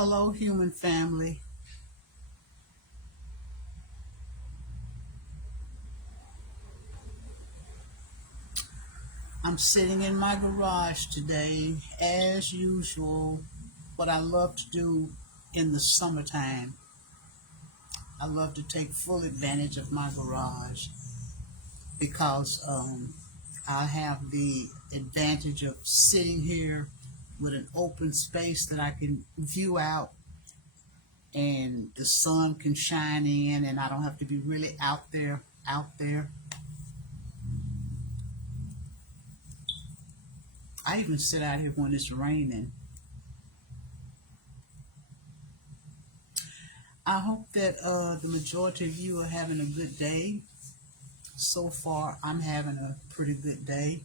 Hello, human family. I'm sitting in my garage today, as usual, what I love to do in the summertime. I love to take full advantage of my garage because I have the advantage of sitting here with an open space that I can view out and the sun can shine in and I don't have to be really out there. I even sit out here when it's raining. I hope that the majority of you are having a good day. So far, I'm having a pretty good day.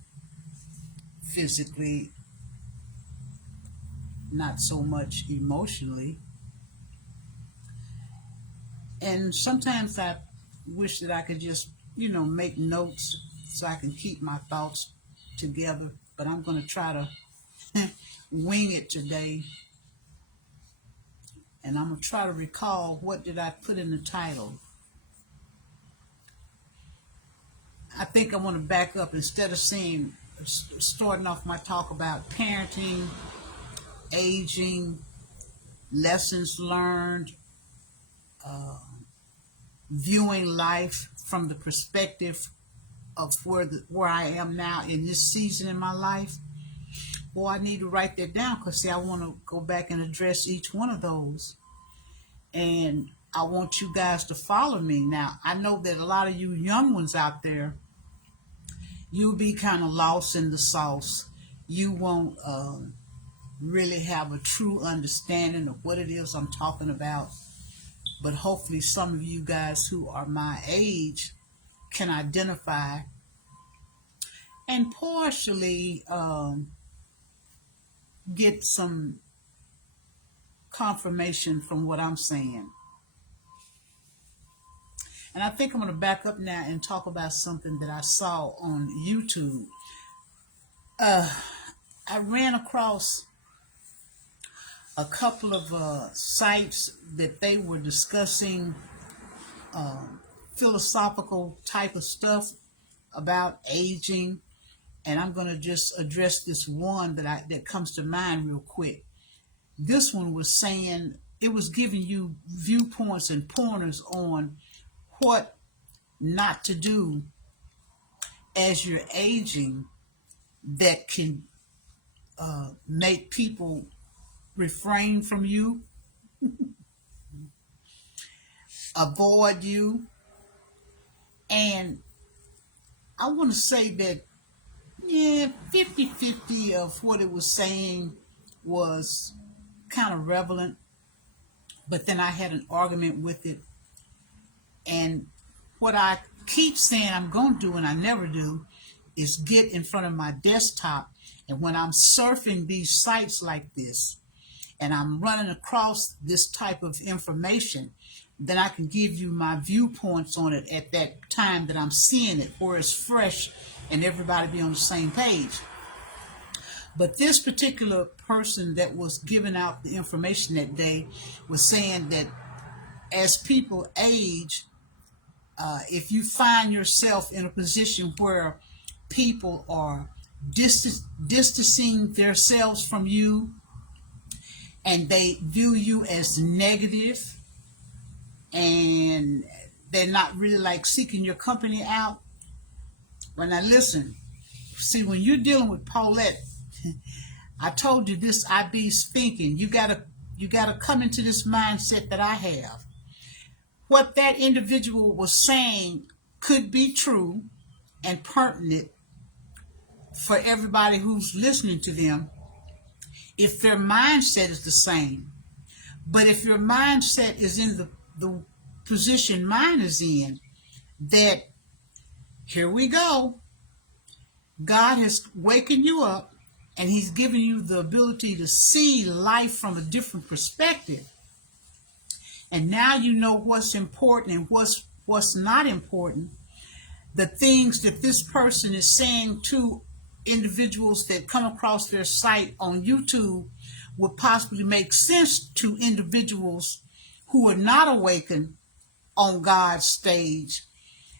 Physically, not so much emotionally. And sometimes I wish that I could just, make notes so I can keep my thoughts together. But I'm going to try to wing it today. And I'm going to try to recall what did I put in the title. I think I want to back up instead of starting off my talk about parenting, aging, lessons learned, uh, viewing life from the perspective of where I am now in this season in my life. Boy, I need to write that down because see, I want to go back and address each one of those, and I want you guys to follow me. Now, I know that a lot of you young ones out there, you'll be kind of lost in the sauce. You won't really have a true understanding of what it is I'm talking about. But hopefully some of you guys who are my age can identify and partially get some confirmation from what I'm saying. And I think I'm going to back up now and talk about something that I saw on YouTube. I ran across a couple of sites that they were discussing philosophical type of stuff about aging, and I'm going to just address this one that comes to mind real quick. This one was saying it was giving you viewpoints and pointers on what not to do as you're aging that can make people refrain from you, avoid you. And I want to say that, yeah, 50-50 of what it was saying was kind of relevant, but then I had an argument with it. And what I keep saying I'm going to do and I never do is get in front of my desktop, and when I'm surfing these sites like this and I'm running across this type of information, then I can give you my viewpoints on it at that time that I'm seeing it, where it's fresh and everybody be on the same page. But this particular person that was giving out the information that day was saying that as people age, if you find yourself in a position where people are distancing themselves from you and they view you as negative and they're not really like seeking your company out. Well, now listen, see, when you're dealing with Paulette, I told you this, I be thinking, you gotta come into this mindset that I have. What that individual was saying could be true and pertinent for everybody who's listening to them if their mindset is the same. But if your mindset is in the position mine is in, that here we go, God has wakened you up and he's given you the ability to see life from a different perspective. And now you know what's important and what's not important. The things that this person is saying to individuals that come across their site on YouTube would possibly make sense to individuals who are not awakened on God's stage,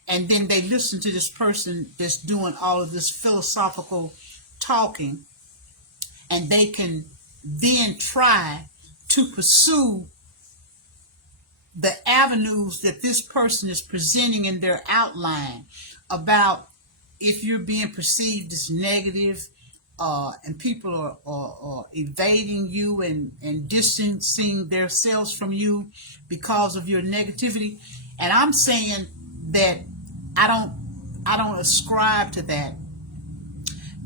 and then they listen to this person that's doing all of this philosophical talking, and they can then try to pursue the avenues that this person is presenting in their outline about if you're being perceived as negative, and people are evading you and distancing themselves from you because of your negativity. And I'm saying that I don't ascribe to that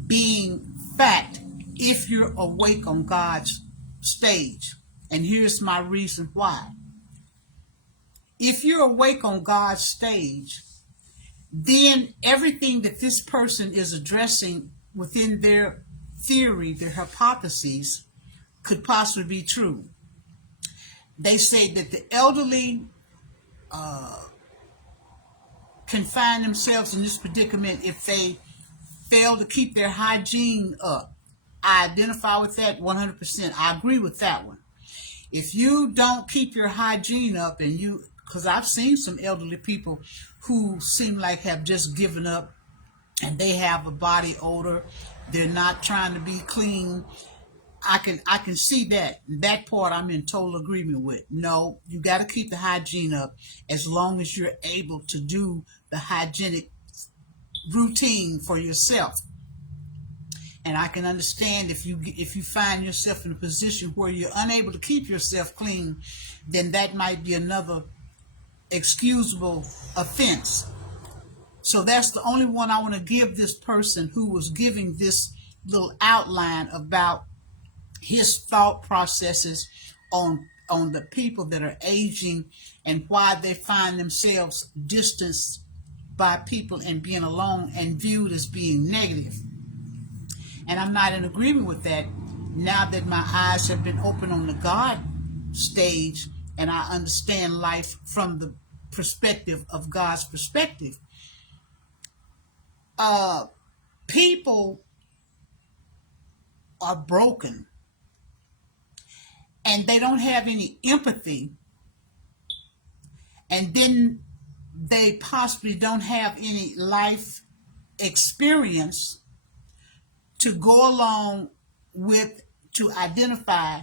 being fact if you're awake on God's stage. And here's my reason why. If you're awake on God's stage, then everything that this person is addressing within their theory, their hypotheses, could possibly be true. They say that the elderly can find themselves in this predicament if they fail to keep their hygiene up. I identify with that 100%. I agree with that one. If you don't keep your hygiene up, and you, because I've seen some elderly people who seem like have just given up, and they have a body odor, they're not trying to be clean. I can see that part I'm in total agreement with. No, you got to keep the hygiene up as long as you're able to do the hygienic routine for yourself. And I can understand if you find yourself in a position where you're unable to keep yourself clean, then that might be another excusable offense. So that's the only one I want to give this person who was giving this little outline about his thought processes on the people that are aging and why they find themselves distanced by people and being alone and viewed as being negative. And I'm not in agreement with that now that my eyes have been opened on the God stage and I understand life from the perspective of God's perspective. People are broken and they don't have any empathy, and then they possibly don't have any life experience to go along with to identify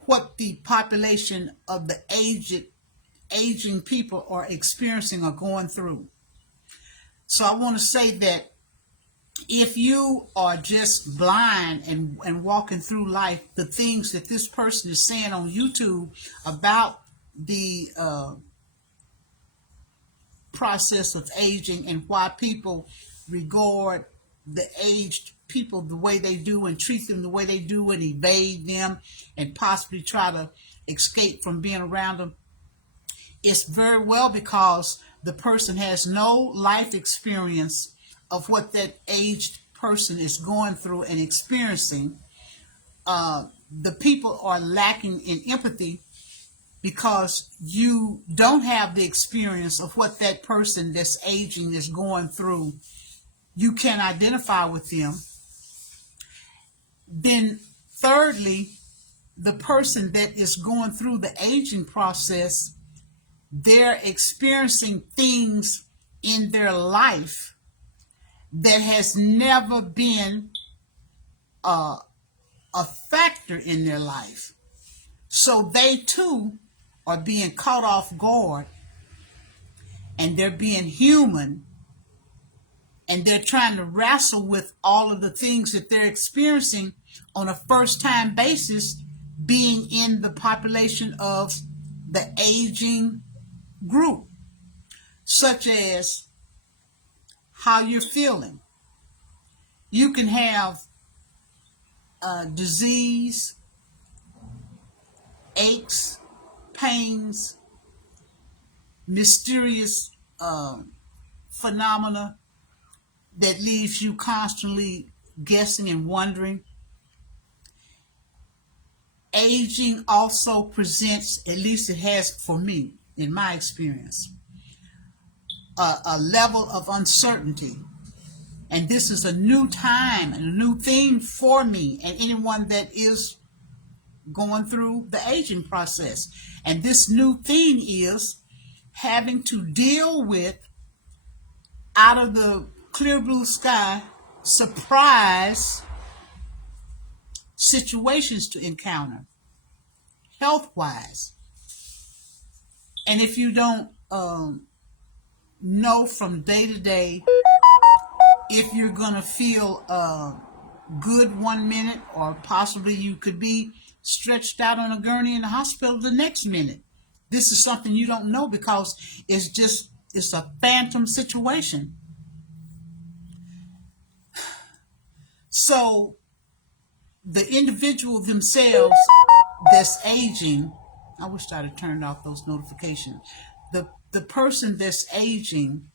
what the population of the aging people are experiencing or going through. So I want to say that if you are just blind and walking through life, the things that this person is saying on YouTube about the process of aging and why people regard the aged people the way they do and treat them the way they do and evade them and possibly try to escape from being around them, it's very well because the person has no life experience of what that aged person is going through and experiencing. The people are lacking in empathy because you don't have the experience of what that person that's aging is going through. You can't identify with them. Then thirdly, the person that is going through the aging process, they're experiencing things in their life that has never been a factor in their life. So they too are being caught off guard, and they're being human, and they're trying to wrestle with all of the things that they're experiencing on a first-time basis, being in the population of the aging group, such as how you're feeling. You can have disease, aches, pains, mysterious phenomena that leaves you constantly guessing and wondering. Aging also presents, at least it has for me, in my experience, a level of uncertainty. And this is a new time and a new theme for me and anyone that is going through the aging process. And this new thing is having to deal with, out of the clear blue sky, surprise situations to encounter, health wise. And if you don't know from day to day if you're going to feel good 1 minute, or possibly you could be stretched out on a gurney in the hospital the next minute. This is something you don't know, because it's a phantom situation. So the individual themselves that's aging, I wish I'd have turned off those notifications. The person that's aging,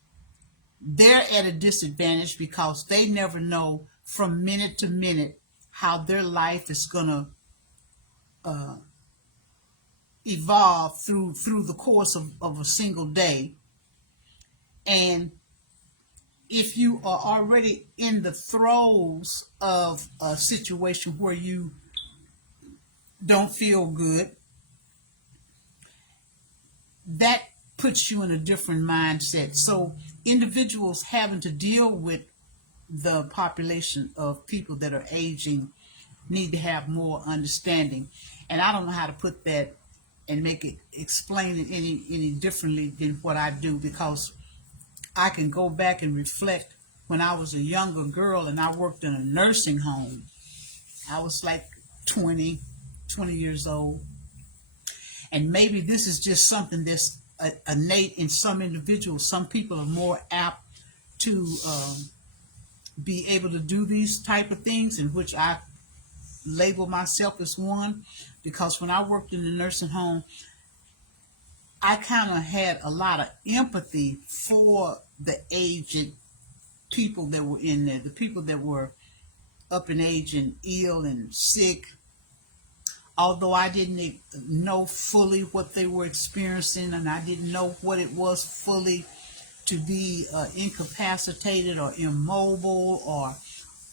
they're at a disadvantage because they never know from minute to minute how their life is going to evolve through the course of a single day. And if you are already in the throes of a situation where you don't feel good, that puts you in a different mindset. So individuals having to deal with the population of people that are aging need to have more understanding. And I don't know how to put that and make it, explain it any differently than what I do, because I can go back and reflect when I was a younger girl and I worked in a nursing home. I was like 20 years old. And maybe this is just something that's innate in some individuals. Some people are more apt to be able to do these type of things, in which I label myself as one, because when I worked in the nursing home, I kind of had a lot of empathy for the aged people that were in there, the people that were up in age and ill and sick. Although I didn't know fully what they were experiencing, and I didn't know what it was fully to be incapacitated or immobile or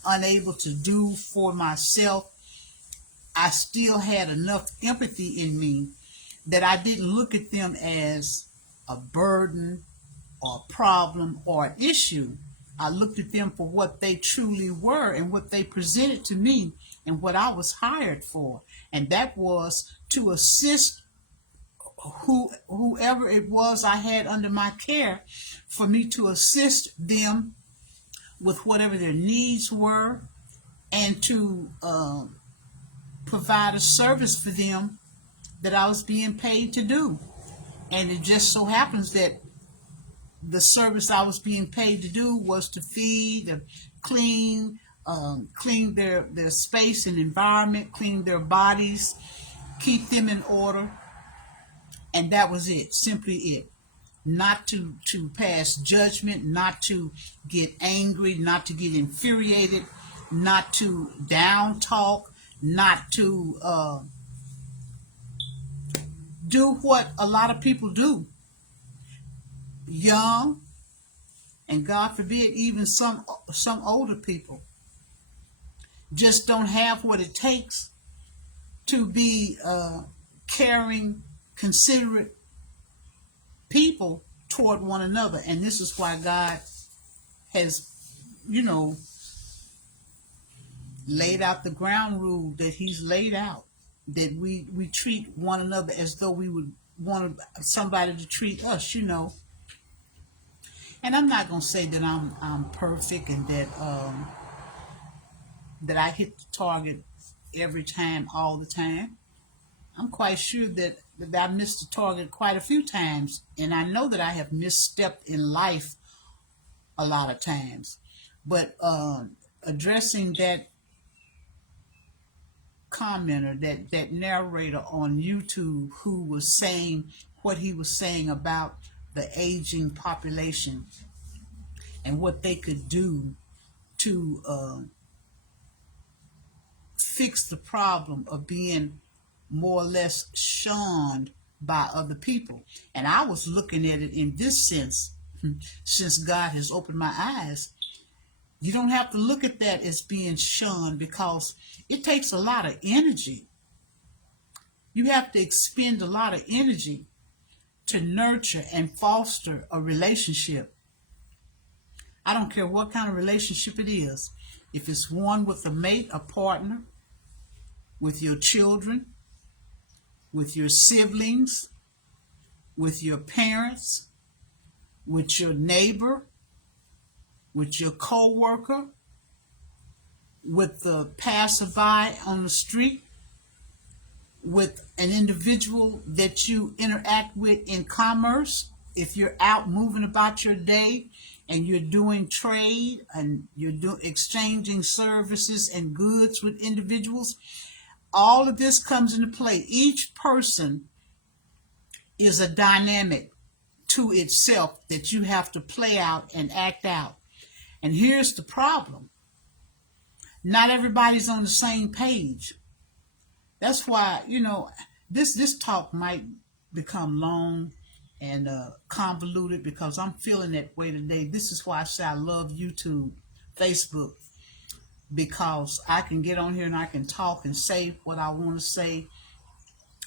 unable to do for myself, I still had enough empathy in me that I didn't look at them as a burden or a problem or an issue. I looked at them for what they truly were and what they presented to me and what I was hired for. And that was to assist whoever it was I had under my care, for me to assist them with whatever their needs were, and to provide a service for them that I was being paid to do. And it just so happens that the service I was being paid to do was to feed, to clean their space and environment, clean their bodies, keep them in order. And that was it, simply it. Not to pass judgment, not to get angry, not to get infuriated, not to down talk, not to do what a lot of people do. Young, and God forbid, even some older people just don't have what it takes to be caring, considerate people toward one another. And this is why God has, laid out the ground rule that He's laid out, that we treat one another as though we would want somebody to treat us, And I'm not gonna say that I'm perfect and that I hit the target every time, all the time. I'm quite sure that I missed the target quite a few times, and I know that I have misstepped in life a lot of times. But addressing that commenter, that narrator on YouTube, who was saying what he was saying about the aging population and what they could do to fix the problem of being more or less shunned by other people. And I was looking at it in this sense, since God has opened my eyes. You don't have to look at that as being shunned, because it takes a lot of energy You have to expend a lot of energy to nurture and foster a relationship. I don't care what kind of relationship it is. If it's one with a mate, a partner, with your children, with your siblings, with your parents, with your neighbor, with your co-worker, with the passerby on the street, with an individual that you interact with in commerce, if you're out moving about your day and you're doing trade and you're exchanging services and goods with individuals, all of this comes into play. Each person is a dynamic to itself that you have to play out and act out. And here's the problem. Not everybody's on the same page. That's why, this talk might become long and convoluted because I'm feeling that way today. This is why I say I love YouTube, Facebook, because I can get on here and I can talk and say what I want to say.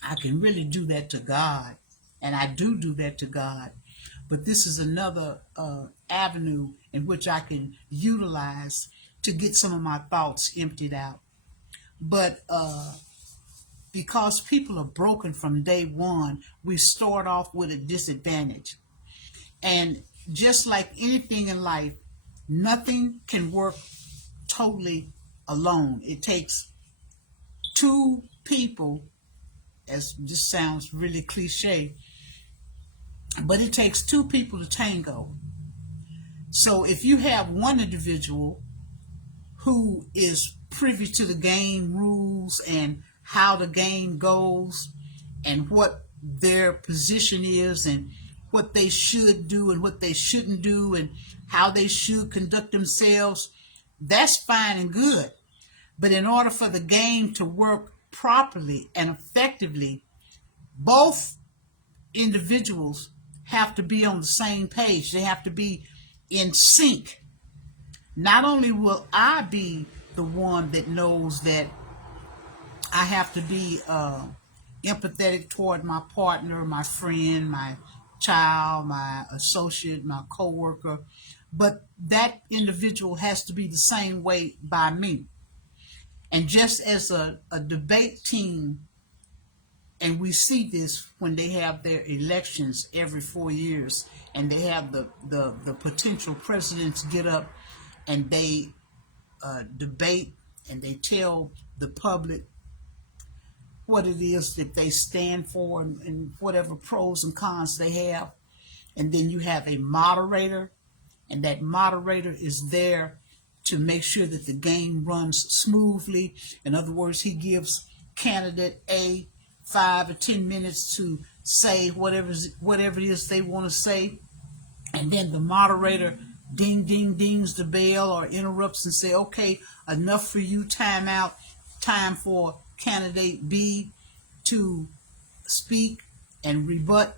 I can really do that to God, and I do that to God. But this is another avenue in which I can utilize to get some of my thoughts emptied out. But because people are broken from day one, we start off with a disadvantage. And just like anything in life, nothing can work totally alone. It takes two people, as this sounds really cliche, but it takes two people to tango. So if you have one individual who is privy to the game rules and how the game goes and what their position is and what they should do and what they shouldn't do and how they should conduct themselves, that's fine and good. But in order for the game to work properly and effectively, both individuals have to be on the same page. They have to be in sync. Not only will I be the one that knows that I have to be empathetic toward my partner, my friend, my child, my associate, my coworker, but that individual has to be the same way by me. And just as a debate team, and we see this when they have their elections every 4 years, and they have the potential presidents get up and they debate and they tell the public what it is that they stand for and whatever pros and cons they have. And then you have a moderator, and that moderator is there to make sure that the game runs smoothly. In other words, he gives candidate A 5 or 10 minutes to say whatever it is they want to say, and then the moderator dings the bell or interrupts and say, okay, enough for you, time out, time for candidate B to speak and rebut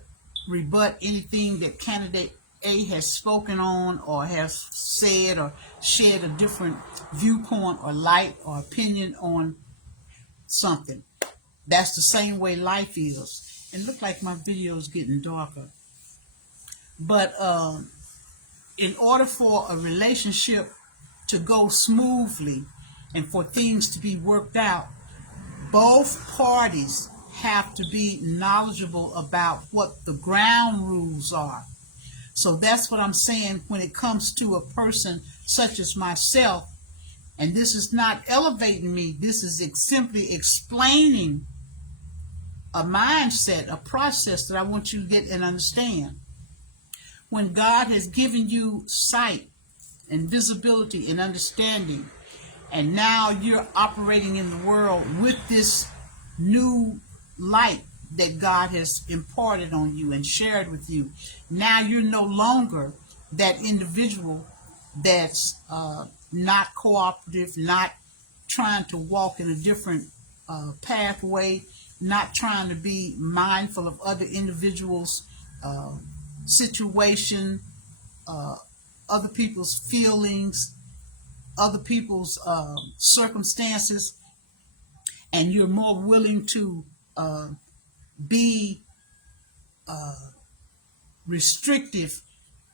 anything that candidate A has spoken on or has said or shared a different viewpoint or light or opinion on something. That's the same way life is. And look like my video is getting darker. But in order for a relationship to go smoothly and for things to be worked out, both parties have to be knowledgeable about what the ground rules are. So that's what I'm saying when it comes to a person such as myself. And this is not elevating me. This is simply explaining a mindset, a process that I want you to get and understand. When God has given you sight and visibility and understanding, and now you're operating in the world with this new light that God has imparted on you and shared with you. Now you're no longer that individual that's not cooperative, not trying to walk in a different pathway, not trying to be mindful of other individuals' situation, other people's feelings, other people's circumstances, and you're more willing to be restrictive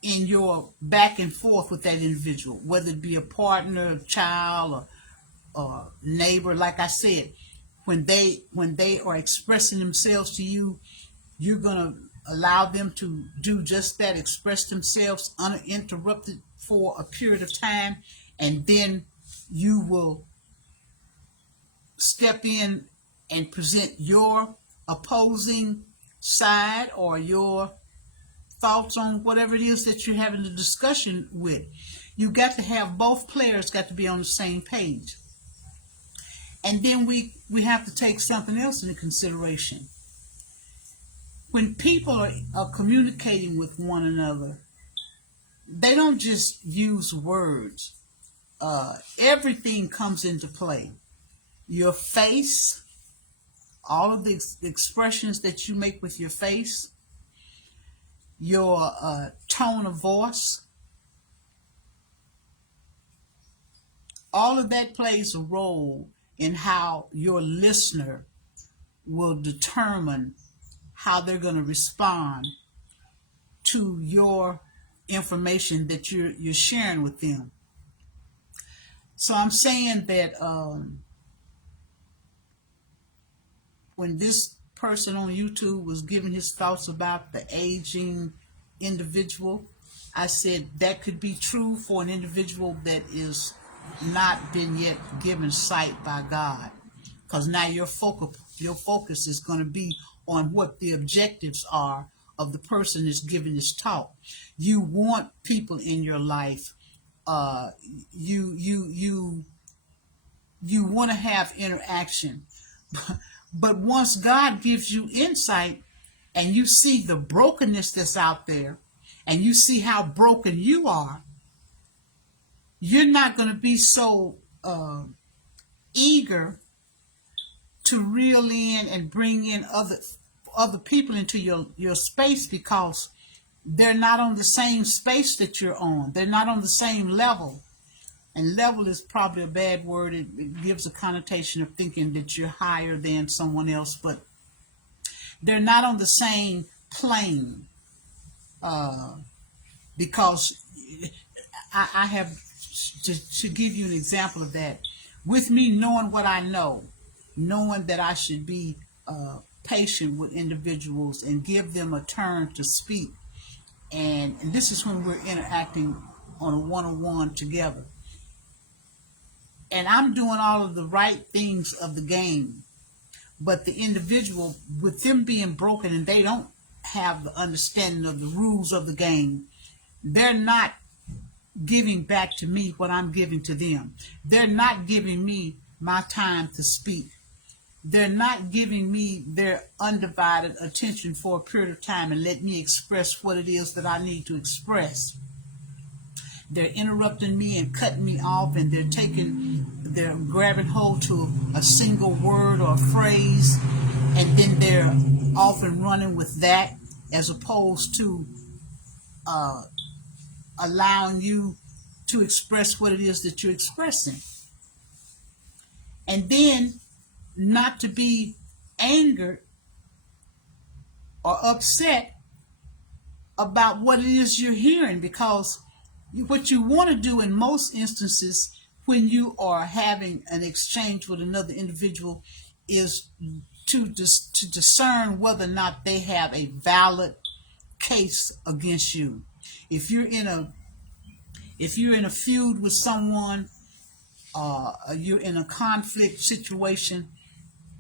in your back and forth with that individual, whether it be a partner, a child, or neighbor. Like I said, when they are expressing themselves to you, you're gonna allow them to do just that, express themselves uninterrupted for a period of time, and then you will step in and present your opposing side or your thoughts on whatever it is that you're having a discussion with. You got to have both players got to be on the same page. And then we have to take something else into consideration. When people are communicating with one another, they don't just use words. Everything comes into play. Your face, all of the expressions that you make with your face, your tone of voice, all of that plays a role in how your listener will determine how they're going to respond to your information that you're sharing with them. So I'm saying that when this person on YouTube was giving his thoughts about the aging individual, I said that could be true for an individual that is not been yet given sight by God, because now your focus is going to be on what the objectives are of the person that's giving this talk. You want people in your life. You want to have interaction, but once God gives you insight and you see the brokenness that's out there, and you see how broken you are, you're not going to be so eager to reel in and bring in other people into your space, because they're not on the same space that you're on. They're not on the same level. And level is probably a bad word. It gives a connotation of thinking that you're higher than someone else, but they're not on the same plane. Because I have to give you an example of that. With me knowing what I know, knowing that I should be patient with individuals and give them a turn to speak, and this is when we're interacting on a one-on-one together. And I'm doing all of the right things of the game, but the individual, with them being broken and they don't have the understanding of the rules of the game, they're not giving back to me what I'm giving to them. They're not giving me my time to speak. They're not giving me their undivided attention for a period of time and let me express what it is that I need to express. They're interrupting me and cutting me off, and they're grabbing hold to a single word or phrase, and then they're off and running with that, as opposed to allowing you to express what it is that you're expressing. And then not to be angered or upset about what it is you're hearing, because what you want to do in most instances when you are having an exchange with another individual is to discern whether or not they have a valid case against you. If you're in a feud with someone, you're in a conflict situation,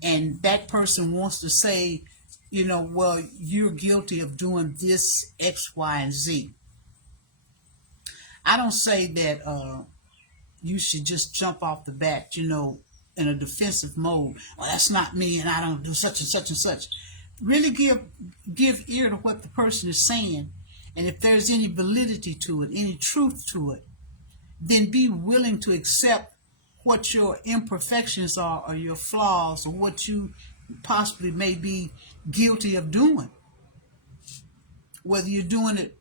and that person wants to say, well, you're guilty of doing this X, Y, and Z. I don't say that you should just jump off the bat, in a defensive mode. Well, that's not me, and I don't do such and such and such. Really give ear to what the person is saying, and if there's any validity to it, any truth to it, then be willing to accept what your imperfections are, or your flaws, or what you possibly may be guilty of doing. Whether you're doing it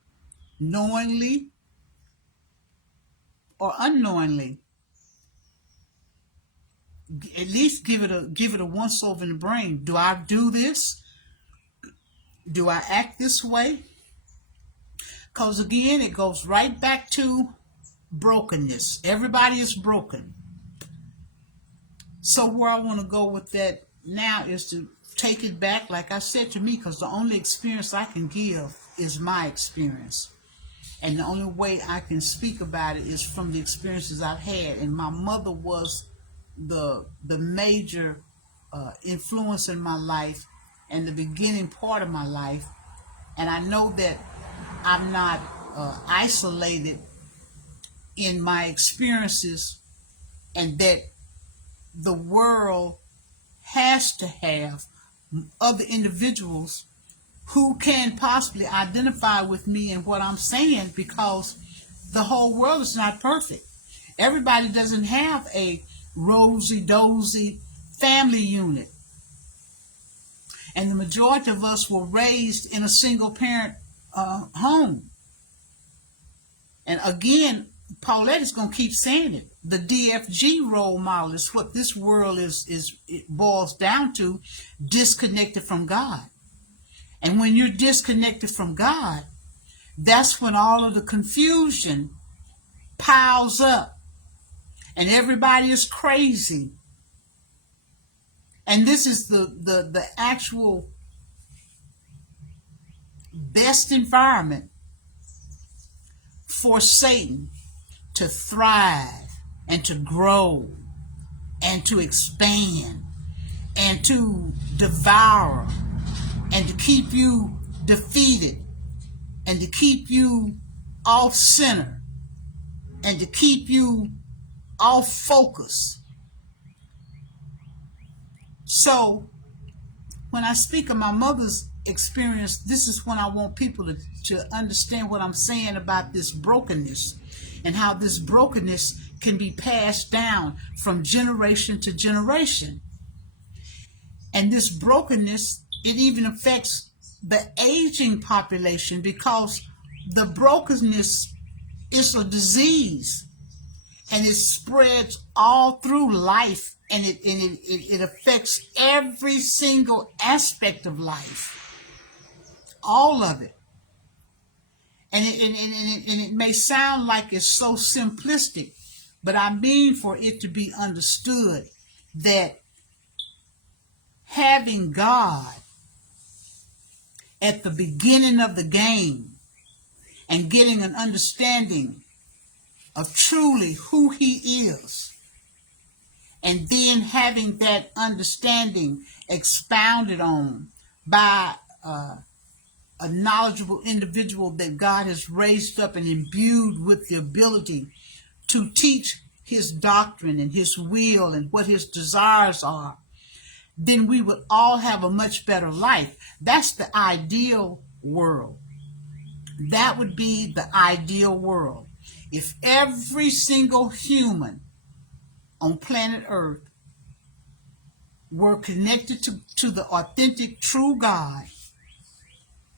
knowingly or unknowingly. At least give it a once over in the brain. Do I do this? Do I act this way? Because again, it goes right back to brokenness. Everybody is broken. So where I want to go with that now is to take it back, like I said, to me, because the only experience I can give is my experience. And the only way I can speak about it is from the experiences I've had. And my mother was the major influence in my life and the beginning part of my life. And I know that I'm not isolated in my experiences, and that the world has to have other individuals who can possibly identify with me and what I'm saying, because the whole world is not perfect. Everybody doesn't have a rosy-dozy family unit. And the majority of us were raised in a single-parent home. And again, Paulette is going to keep saying it. The DFG role model is what this world it boils down to: disconnected from God. And when you're disconnected from God, that's when all of the confusion piles up and everybody is crazy. And this is the actual best environment for Satan to thrive and to grow and to expand and to devour and to keep you defeated and to keep you off center and to keep you off focus. So when I speak of my mother's experience, this is when I want people to understand what I'm saying about this brokenness and how this brokenness can be passed down from generation to generation. And this brokenness, it even affects the aging population, because the brokenness is a disease and it spreads all through life, and it affects every single aspect of life, all of it. And it may sound like it's so simplistic, but I mean for it to be understood that having God at the beginning of the game and getting an understanding of truly who He is, and then having that understanding expounded on by a knowledgeable individual that God has raised up and imbued with the ability to teach His doctrine and His will and what His desires are, then we would all have a much better life. That's the ideal world. That would be the ideal world. If every single human on planet Earth were connected to the authentic, true God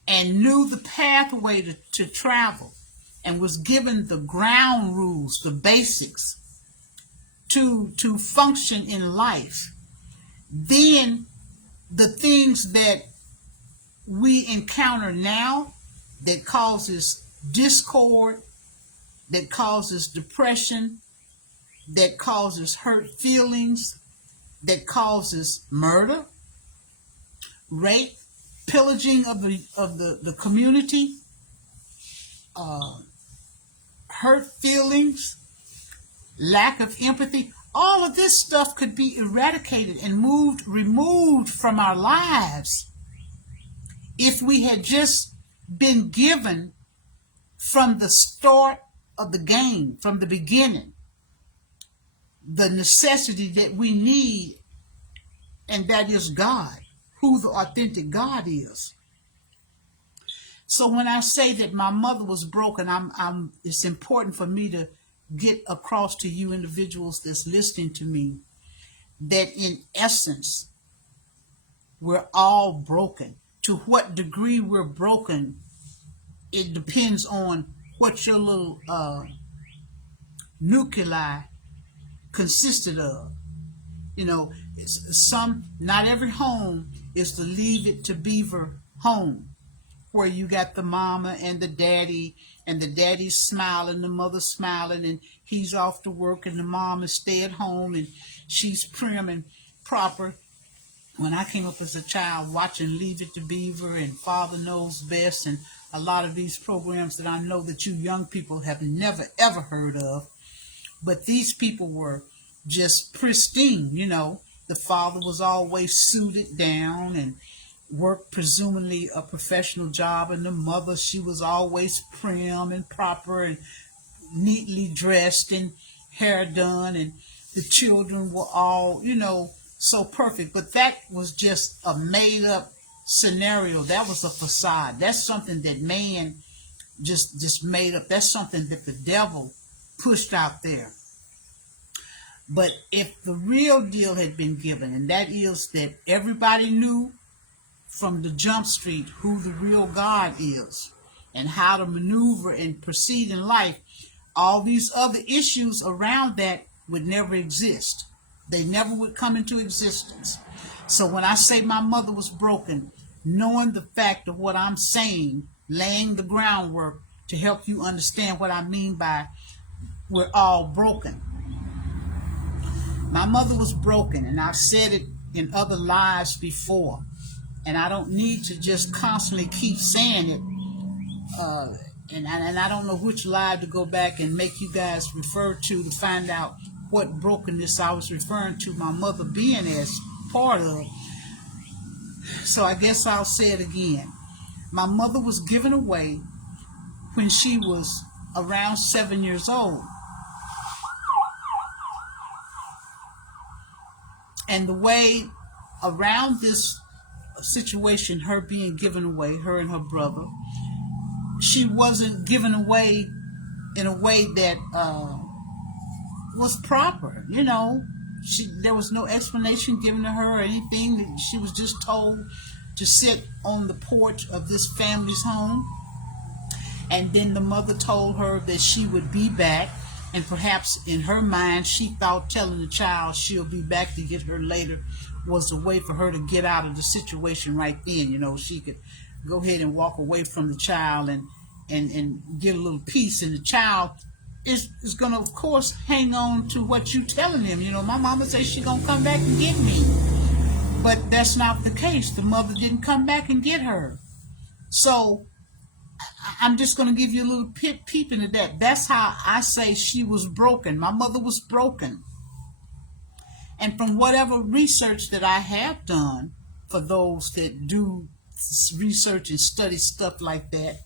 and knew the pathway to travel and was given the ground rules, the basics to function in life, then the things that we encounter now that causes discord, that causes depression, that causes hurt feelings, that causes murder, rape, pillaging of the community, hurt feelings, lack of empathy, all of this stuff could be eradicated and removed from our lives if we had just been given from the start of the game, from the beginning, the necessity that we need, and that is God, who the authentic God is. So when I say that my mother was broken, it's important for me to get across to you individuals that's listening to me that in essence, we're all broken. To what degree we're broken, it depends on what your little nuclei consisted of. You know, not every home is the Leave It to Beaver home, where you got the mama and the daddy's smiling, the mother's smiling, and he's off to work, and the mom is stay at home, and she's prim and proper. When I came up as a child watching Leave It to Beaver and Father Knows Best and a lot of these programs that I know that you young people have never ever heard of, but these people were just pristine, you know. The father was always suited down and worked presumably a professional job, and the mother, she was always prim and proper and neatly dressed and hair done, and the children were all, you know, so perfect. But that was just a made up scenario. That was a facade. That's something that man just made up. That's something that the devil pushed out there. But if the real deal had been given, and that is that everybody knew from the jump street who the real God is and how to maneuver and proceed in life, all these other issues around that would never exist. They never would come into existence. So when I say my mother was broken, knowing the fact of what I'm saying, laying the groundwork to help you understand what I mean by we're all broken. My mother was broken, and I've said it in other lives before, and I don't need to just constantly keep saying it. And I don't know which live to go back and make you guys refer to find out what brokenness I was referring to my mother being as part of. So I guess I'll say it again. My mother was given away when she was around 7 years old. And the way around this situation, her being given away, her and her brother, she wasn't given away in a way that was proper. You know, there was no explanation given to her or anything. She was just told to sit on the porch of this family's home. And then the mother told her that she would be back. And perhaps in her mind, she thought telling the child she'll be back to get her later was a way for her to get out of the situation right then. You know, she could go ahead and walk away from the child and get a little peace. And the child is going to, of course, hang on to what you telling him. You know, my mama says she's going to come back and get me. But that's not the case. The mother didn't come back and get her. So I'm just going to give you a little peep into that. That's how I say she was broken. My mother was broken. And from whatever research that I have done, for those that do research and study stuff like that,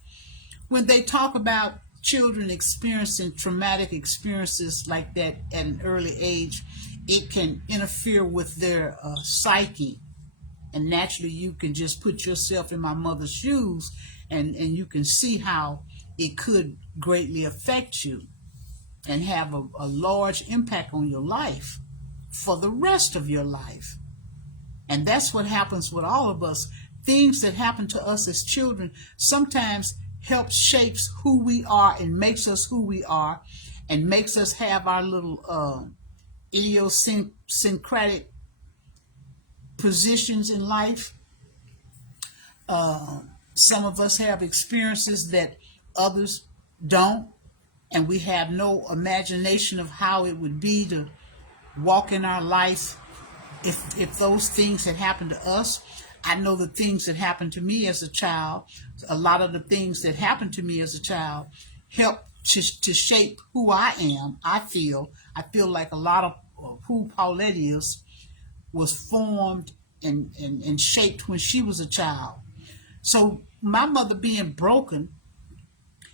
when they talk about children experiencing traumatic experiences like that at an early age, it can interfere with their psyche. And naturally, you can just put yourself in my mother's shoes, and you can see how it could greatly affect you and have a large impact on your life for the rest of your life. And that's what happens with all of us. Things that happen to us as children sometimes help shapes who we are and makes us who we are and makes us have our little idiosyncratic positions in life. Some of us have experiences that others don't, and we have no imagination of how it would be to walk in our life if those things had happened to us. I know the things that happened to me as a child, a lot of the things that happened to me as a child helped to shape who I am. I feel like a lot of who Paulette is was formed and shaped when she was a child. So my mother being broken,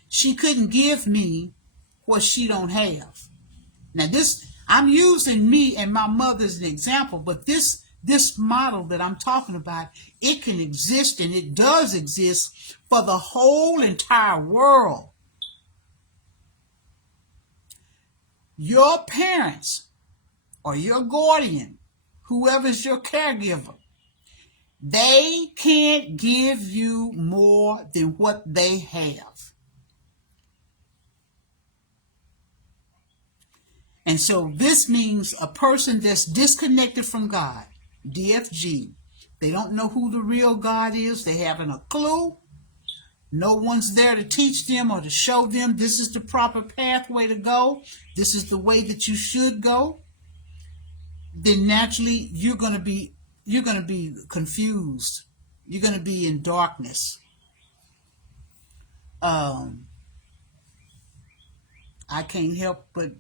she couldn't give me what she don't have. Now this, I'm using me and my mother as an example, but this model that I'm talking about, it can exist, and it does exist for the whole entire world. Your parents or your guardian, whoever's your caregiver, they can't give you more than what they have. And so this means a person that's disconnected from God, DFG. They don't know who the real God is. They haven't a clue. No one's there to teach them or to show them this is the proper pathway to go. This is the way that you should go. Then naturally you're going to be confused. You're going to be in darkness. I can't help but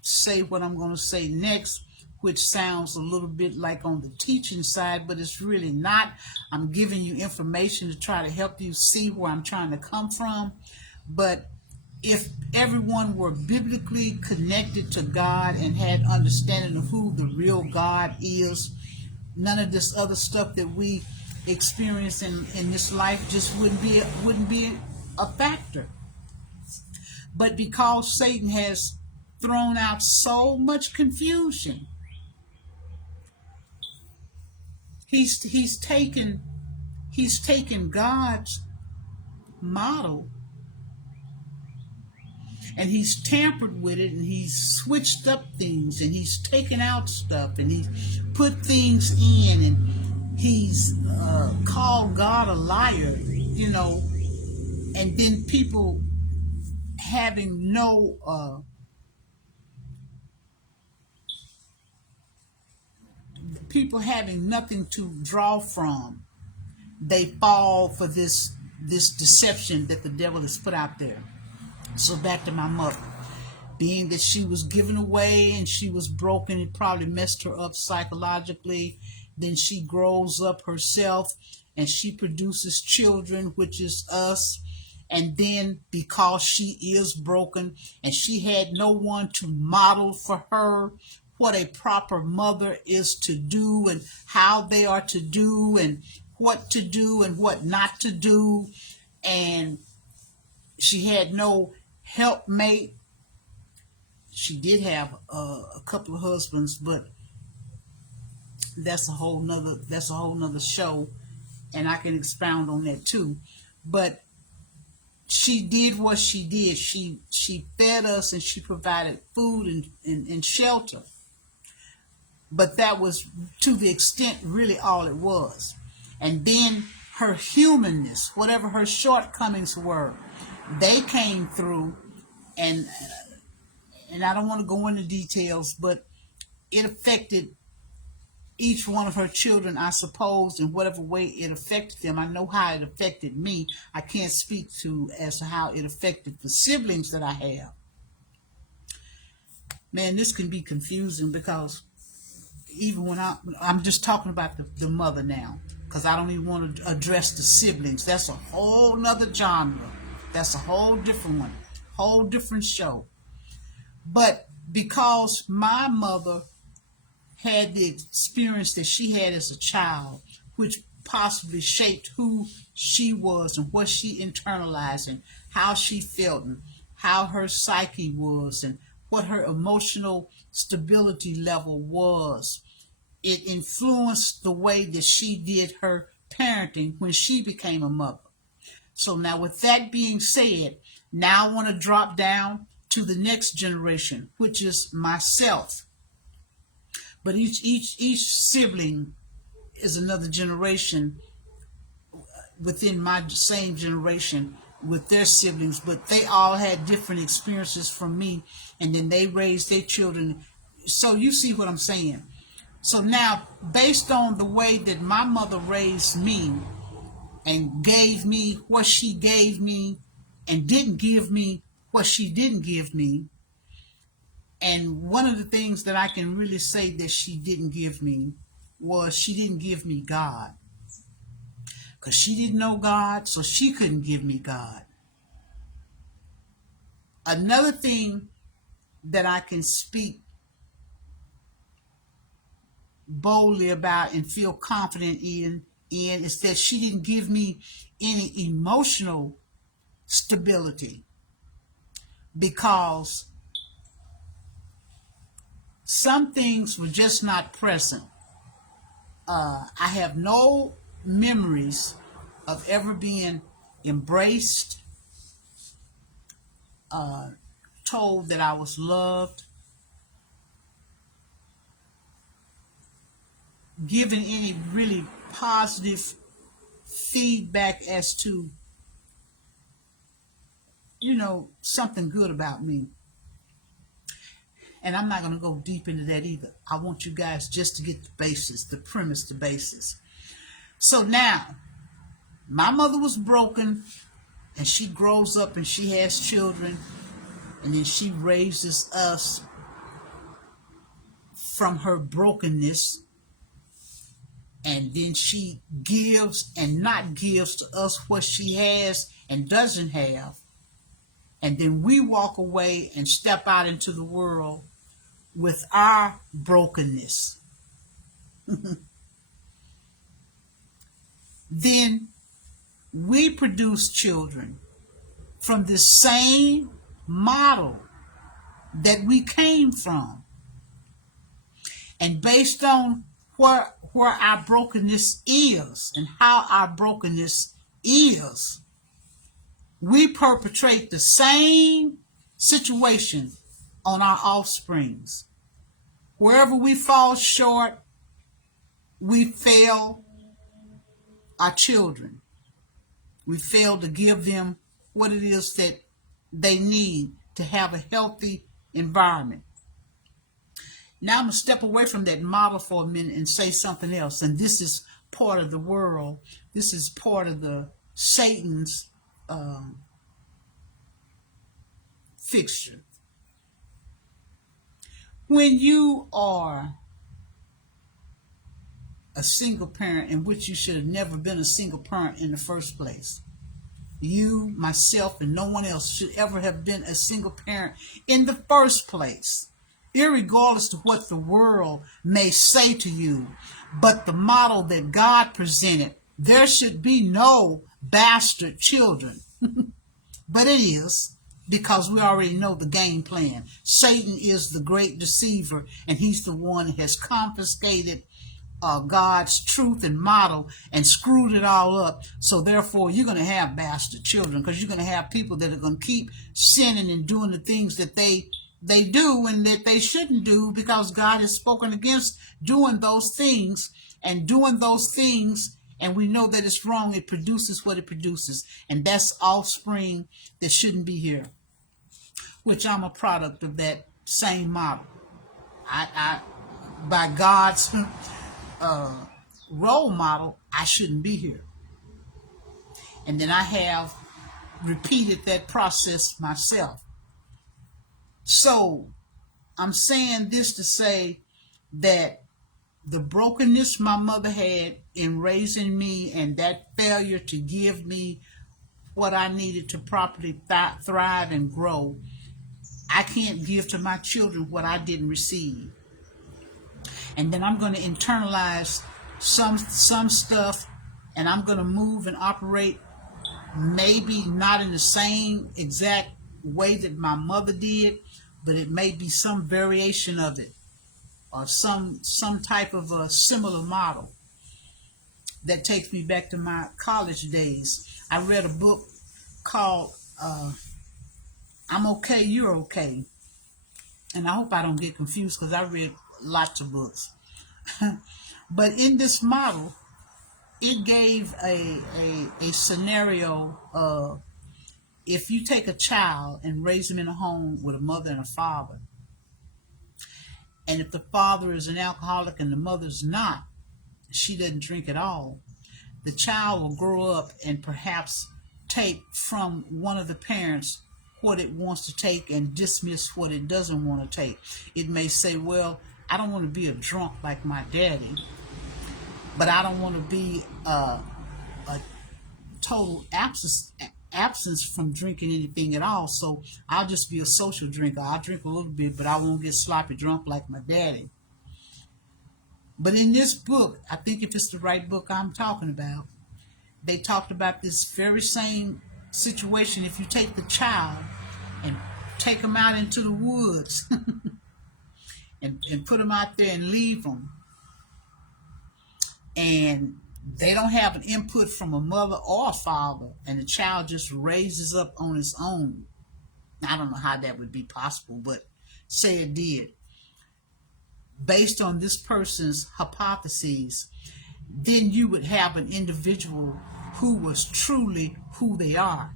say what I'm going to say next, which sounds a little bit like on the teaching side, but it's really not. I'm giving you information to try to help you see where I'm trying to come from. But if everyone were biblically connected to God and had understanding of who the real God is, none of this other stuff that we experience in this life just wouldn't be a factor. But because Satan has thrown out so much confusion, he's taken God's model and he's tampered with it, and he's switched up things, and he's taken out stuff, and he's put things in, and he's called God a liar, and then people having nothing to draw from, they fall for this deception that the devil has put out there. So back to my mother. Being that she was given away and she was broken, it probably messed her up psychologically. Then she grows up herself and she produces children, which is us. And then because she is broken and she had no one to model for her what a proper mother is to do and how they are to do and what to do and what not to do, and she had no helpmate. She did have a couple of husbands, but that's a whole nother show, and I can expound on that too. But she did what she did. She fed us and she provided food and shelter. But that was to the extent really all it was. And then her humanness, whatever her shortcomings were, they came through, and I don't want to go into details, but it affected each one of her children, I suppose, in whatever way it affected them. I know how it affected me. I can't speak as to how it affected the siblings that I have. Man, this can be confusing because even when I'm just talking about the mother now, because I don't even want to address the siblings. That's a whole nother genre. That's a whole different one, whole different show. But because my mother had the experience that she had as a child, which possibly shaped who she was and what she internalized and how she felt and how her psyche was and what her emotional stability level was, it influenced the way that she did her parenting when she became a mother. So now with that being said, now I want to drop down to the next generation, which is myself. But each sibling is another generation within my same generation with their siblings, but they all had different experiences from me, and then they raised their children. So you see what I'm saying. So now, based on the way that my mother raised me and gave me what she gave me and didn't give me what she didn't give me, and one of the things that I can really say that she didn't give me was she didn't give me God. Because she didn't know God, so she couldn't give me God. Another thing that I can speak boldly about and feel confident in is that she didn't give me any emotional stability, because some things were just not present. I have no memories of ever being embraced, told that I was loved, given any really positive feedback as to, something good about me. And I'm not going to go deep into that either. I want you guys just to get the basis, the premise, the basis. So now, my mother was broken, and she grows up and she has children, and then she raises us from her brokenness, and then she gives and not gives to us what she has and doesn't have, and then we walk away and step out into the world with our brokenness. Then we produce children from the same model that we came from. And based on where our brokenness is and how our brokenness is, we perpetrate the same situation on our offsprings. Wherever we fall short, we fail our children. We fail to give them what it is that they need to have a healthy environment. Now I'm going to step away from that model for a minute and say something else. And this is part of the world. This is part of the Satan's fixture. When you are a single parent, in which you should have never been a single parent in the first place, you, myself, and no one else should ever have been a single parent in the first place, irregardless of what the world may say to you. But the model that God presented, there should be no bastard children. But it is, because we already know the game plan. Satan is the great deceiver, and he's the one that has confiscated God's truth and model and screwed it all up. So therefore, you're going to have bastard children, because you're going to have people that are going to keep sinning and doing the things that they do and that they shouldn't do, because God has spoken against doing those things. And doing those things, and we know that it's wrong, it produces what it produces, and that's offspring that shouldn't be here, which I'm a product of that same model. I by God's role model, I shouldn't be here. And then I have repeated that process myself. So I'm saying this to say that the brokenness my mother had in raising me, and that failure to give me what I needed to properly thrive and grow, I can't give to my children what I didn't receive. And then I'm going to internalize some stuff, and I'm going to move and operate maybe not in the same exact way that my mother did, but it may be some variation of it, or some type of a similar model that takes me back to my college days. I read a book called I'm Okay, You're Okay. And I hope I don't get confused, because I read lots of books. But in this model, it gave a scenario of, if you take a child and raise them in a home with a mother and a father, and if the father is an alcoholic and the mother's not, she doesn't drink at all, the child will grow up and perhaps take from one of the parents what it wants to take and dismiss what it doesn't want to take. It may say, well, I don't want to be a drunk like my daddy, but I don't want to be a total absence from drinking anything at all, so I'll just be a social drinker. I'll drink a little bit, but I won't get sloppy drunk like my daddy. But in this book, I think if it's the right book I'm talking about, they talked about this very same situation. If you take the child and take them out into the woods and put them out there and leave them, and they don't have an input from a mother or a father, and the child just raises up on its own. I don't know how that would be possible, but say it did. based on this person's hypotheses, then you would have an individual who was truly who they are,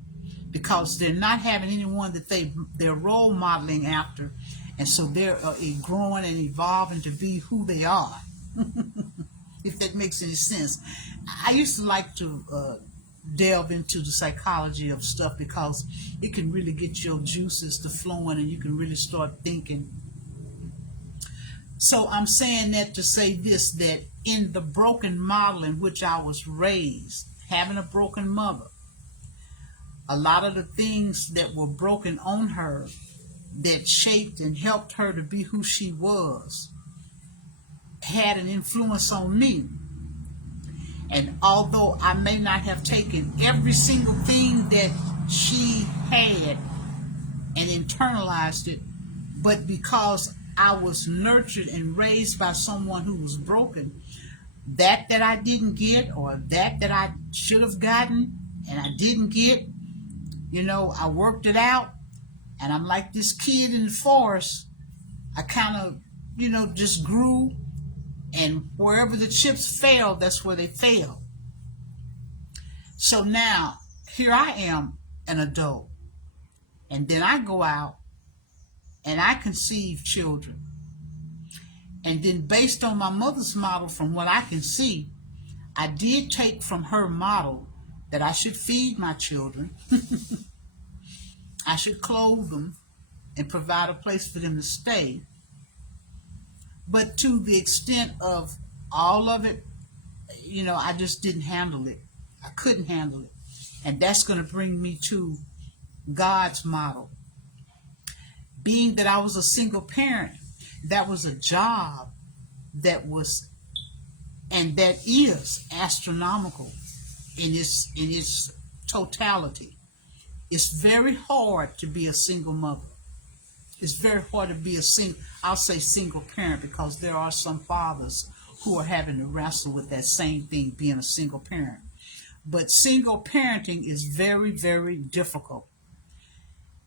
because they're not having anyone that they're role modeling after, and so they're growing and evolving to be who they are. If that makes any sense. I used to like to delve into the psychology of stuff, because it can really get your juices to flowing and you can really start thinking. So I'm saying that to say this, that in the broken model in which I was raised, having a broken mother, a lot of the things that were broken on her that shaped and helped her to be who she was had an influence on me. And although I may not have taken every single thing that she had and internalized it, but because I was nurtured and raised by someone who was broken, that I didn't get, or that I should have gotten and I didn't get, I worked it out. And I'm like this kid in the forest. I kind of, just grew, and wherever the chips fell, that's where they fell. So now, here I am, an adult. And then I go out and I conceive children. And then based on my mother's model, from what I can see, I did take from her model that I should feed my children. I should clothe them and provide a place for them to stay. But to the extent of all of it, I just didn't handle it. I couldn't handle it. And that's going to bring me to God's model. Being that I was a single parent, that was a job that was, and that is, astronomical in its totality. It's very hard to be a single mother. It's very hard to be single parent, because there are some fathers who are having to wrestle with that same thing, being a single parent. But single parenting is very, very difficult.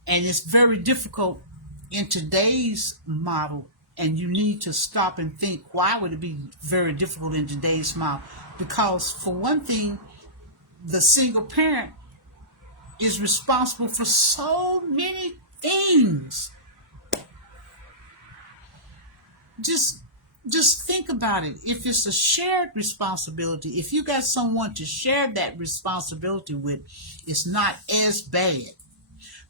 And it's very difficult in today's model, and you need to stop and think, why would it be very difficult in today's model? Because for one thing, the single parent is responsible for so many things. Just think about it. If it's a shared responsibility, if you got someone to share that responsibility with, it's not as bad.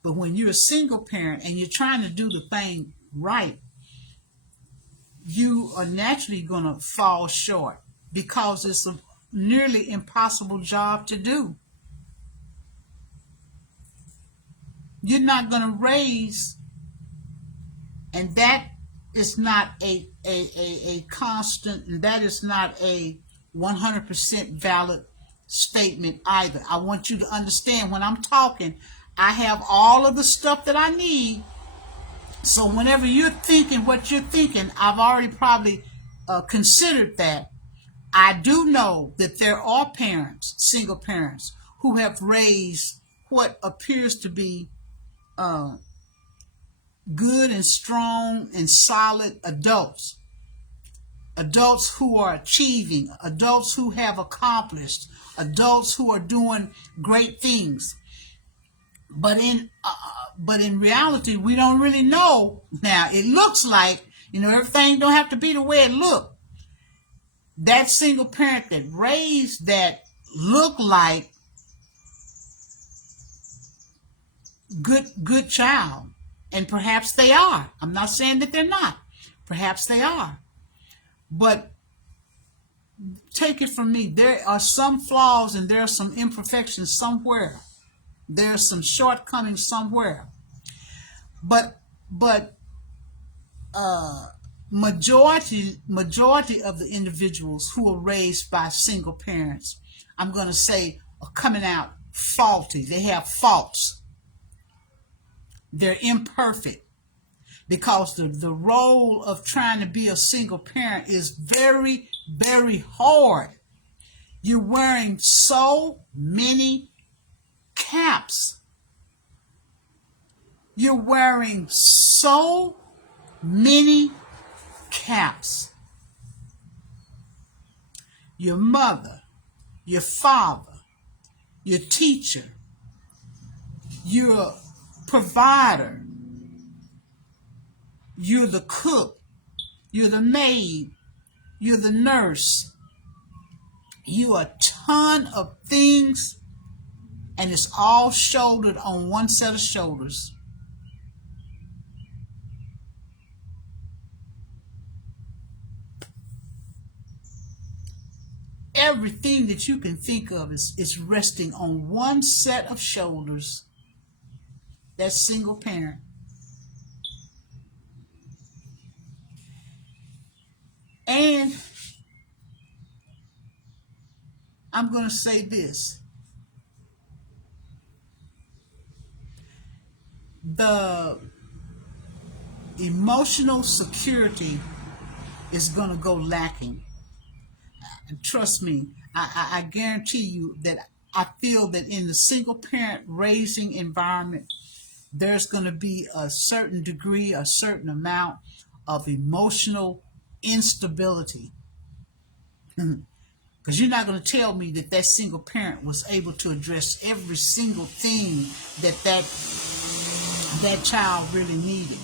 But when you're a single parent and you're trying to do the thing right, you are naturally going to fall short, because it's a nearly impossible job to do. You're not going to raise, and that is not a constant, and that is not a 100% valid statement either. I want you to understand, when I'm talking, I have all of the stuff that I need. So whenever you're thinking what you're thinking, I've already probably considered that. I do know that there are parents, single parents, who have raised what appears to be good and strong and solid adults. Adults who are achieving, adults who have accomplished, adults who are doing great things. But in reality, we don't really know. Now, it looks like, everything don't have to be the way it looked. That single parent that raised that look like good child. And perhaps they are. I'm not saying that they're not. Perhaps they are. But take it from me, there are some flaws and there are some imperfections somewhere. There are some shortcomings somewhere. But majority of the individuals who are raised by single parents, I'm going to say, are coming out faulty. They have faults. They're imperfect, because the role of trying to be a single parent is very, very hard. You're wearing so many caps. You're wearing so many caps. Your mother, your father, your teacher, your provider, you're the cook, you're the maid, you're the nurse, you're a ton of things, and it's all shouldered on one set of shoulders. Everything that you can think of is resting on one set of shoulders. That single parent. And I'm going to say this. The emotional security is going to go lacking. And trust me, I guarantee you that I feel that in the single parent raising environment, there's going to be a certain degree, a certain amount of emotional instability. Because you're not going to tell me that that single parent was able to address every single thing that child really needed.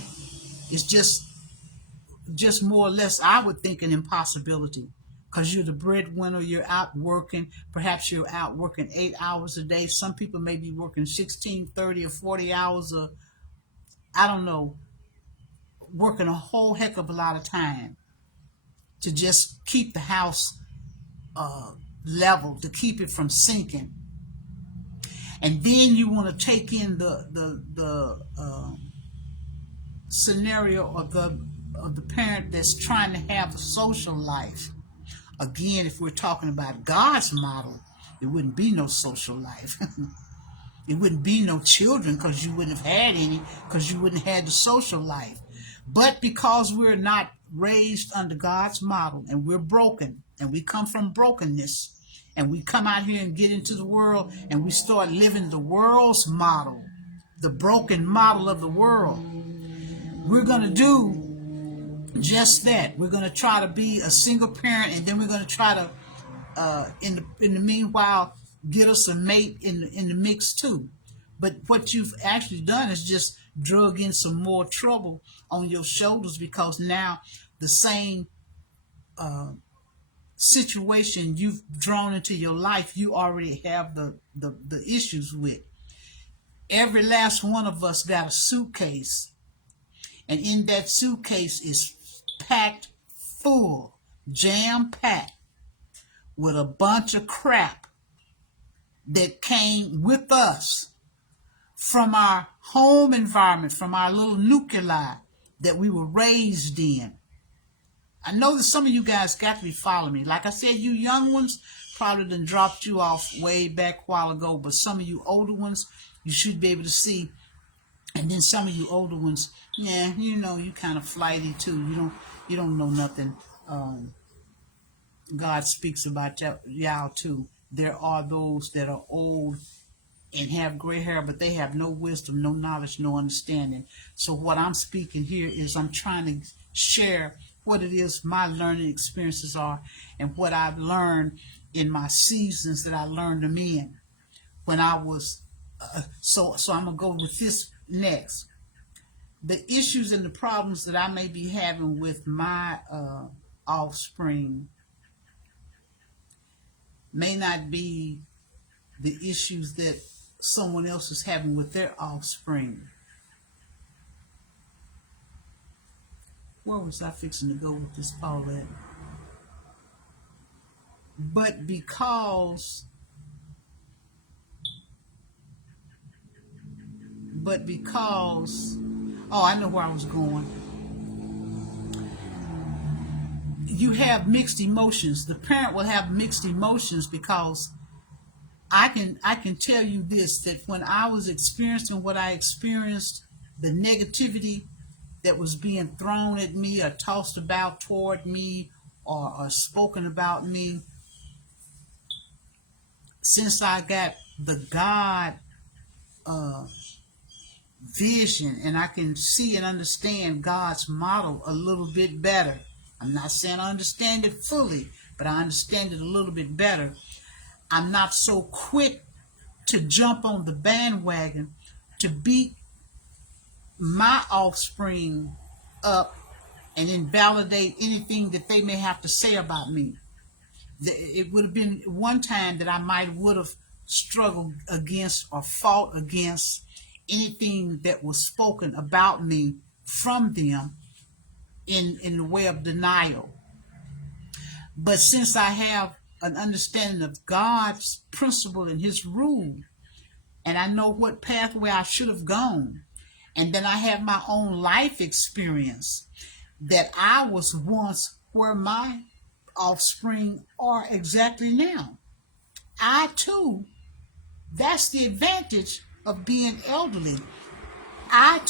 It's just more or less, I would think, an impossibility. Because you're the breadwinner, you're out working. Perhaps you're out working 8 hours a day. Some people may be working 16, 30, or 40 hours, or I don't know, working a whole heck of a lot of time to just keep the house level, to keep it from sinking. And then you want to take in the scenario of the parent that's trying to have a social life. Again, if we're talking about God's model, it wouldn't be no social life. It wouldn't be no children, because you wouldn't have had any, because you wouldn't have had the social life. But because we're not raised under God's model, and we're broken, and we come from brokenness, and we come out here and get into the world, and we start living the world's model, the broken model of the world, we're going to do just that. We're going to try to be a single parent, and then we're going to try to, in the meanwhile, get us a mate in the mix too. But what you've actually done is just drug in some more trouble on your shoulders, because now the same situation you've drawn into your life, you already have the issues with. Every last one of us got a suitcase, and in that suitcase is packed full, jam-packed, with a bunch of crap that came with us from our home environment, from our little nuclei that we were raised in. I know that some of you guys got to be following me. Like I said, you young ones probably done dropped you off way back a while ago, but some of you older ones, you should be able to see. And then some of you older ones, yeah, you know, you kind of flighty too. You don't know nothing. God speaks about y'all too. There are those that are old and have gray hair, but they have no wisdom, no knowledge, no understanding. So what I'm speaking here is I'm trying to share what it is my learning experiences are, and what I've learned in my seasons that I learned them in when I was. So I'm gonna go with this next. The issues and the problems that I may be having with my offspring may not be the issues that someone else is having with their offspring. Where was I fixing to go with this, Paulette? But because oh, I know where I was going. You have mixed emotions. The parent will have mixed emotions, because I can tell you this, that when I was experiencing what I experienced, the negativity that was being thrown at me or tossed about toward me, or spoken about me, since I got the God vision, and I can see and understand God's model a little bit better, I'm not saying I understand it fully, but I understand it a little bit better. I'm not so quick to jump on the bandwagon to beat my offspring up and invalidate anything that they may have to say about me. It would have been one time that I would have struggled against or fought against anything that was spoken about me from them in the way of denial. But since I have an understanding of God's principle and his rule, and I know what pathway I should have gone, and then I have my own life experience that I was once where my offspring are exactly now. I too, that's the advantage of being elderly. I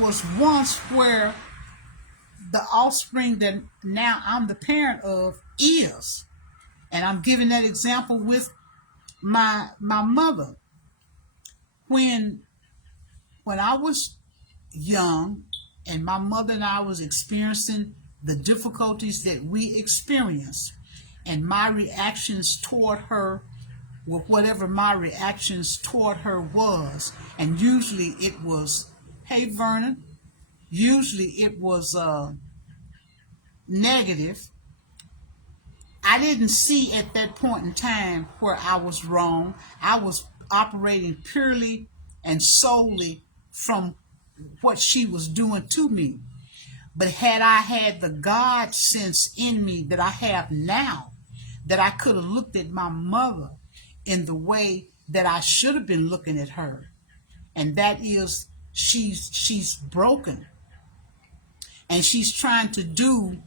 was once where the offspring that now I'm the parent of is. And I'm giving that example with my mother. When I was young and my mother and I was experiencing the difficulties that we experienced, and my reactions toward her were whatever my reactions toward her was, and usually it was, hey Vernon, usually it was negative. I didn't see at that point in time where I was wrong. I was operating purely and solely from what she was doing to me. But had I had the God sense in me that I have now, that I could have looked at my mother in the way that I should have been looking at her, and that is she's broken, and she's trying to do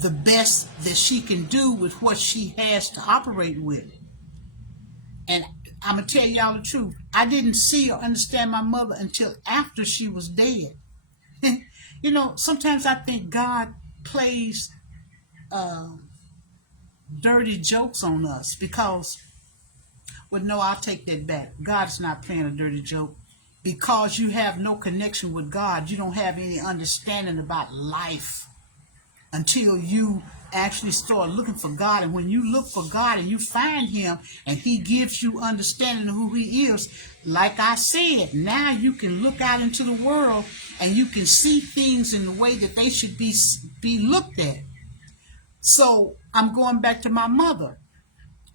the best that she can do with what she has to operate with. And I'm going to tell y'all the truth. I didn't see or understand my mother until after she was dead. You know, sometimes I think God plays dirty jokes on us because, well, no, I'll take that back. God's not playing a dirty joke. Because you have no connection with God, you don't have any understanding about life until you actually start looking for God. And when you look for God and you find him and he gives you understanding of who he is, like I said, now you can look out into the world and you can see things in the way that they should be looked at. So I'm going back to my mother.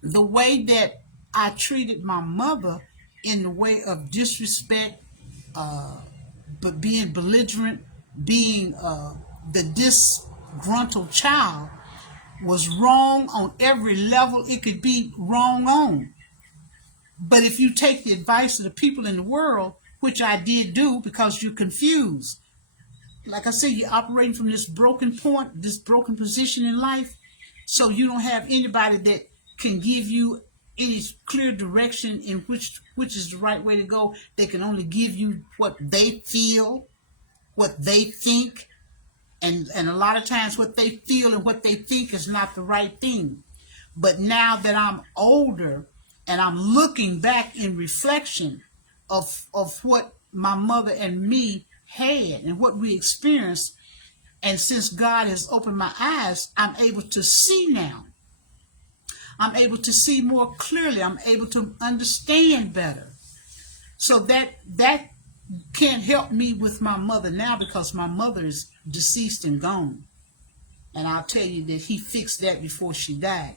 The way that I treated my mother in the way of disrespect, but being belligerent, being the disgruntled child, was wrong on every level it could be wrong on. But if you take the advice of the people in the world, which I did do because you're confused, like I said, you're operating from this broken point, this broken position in life, so you don't have anybody that can give you any clear direction in which is the right way to go. They can only give you what they feel, what they think, and a lot of times what they feel and what they think is not the right thing. But now that I'm older and I'm looking back in reflection of what my mother and me had and what we experienced, and since God has opened my eyes, I'm able to see now. I'm able to see more clearly. I'm able to understand better. So that can't help me with my mother now because my mother is deceased and gone. And I'll tell you that he fixed that before she died.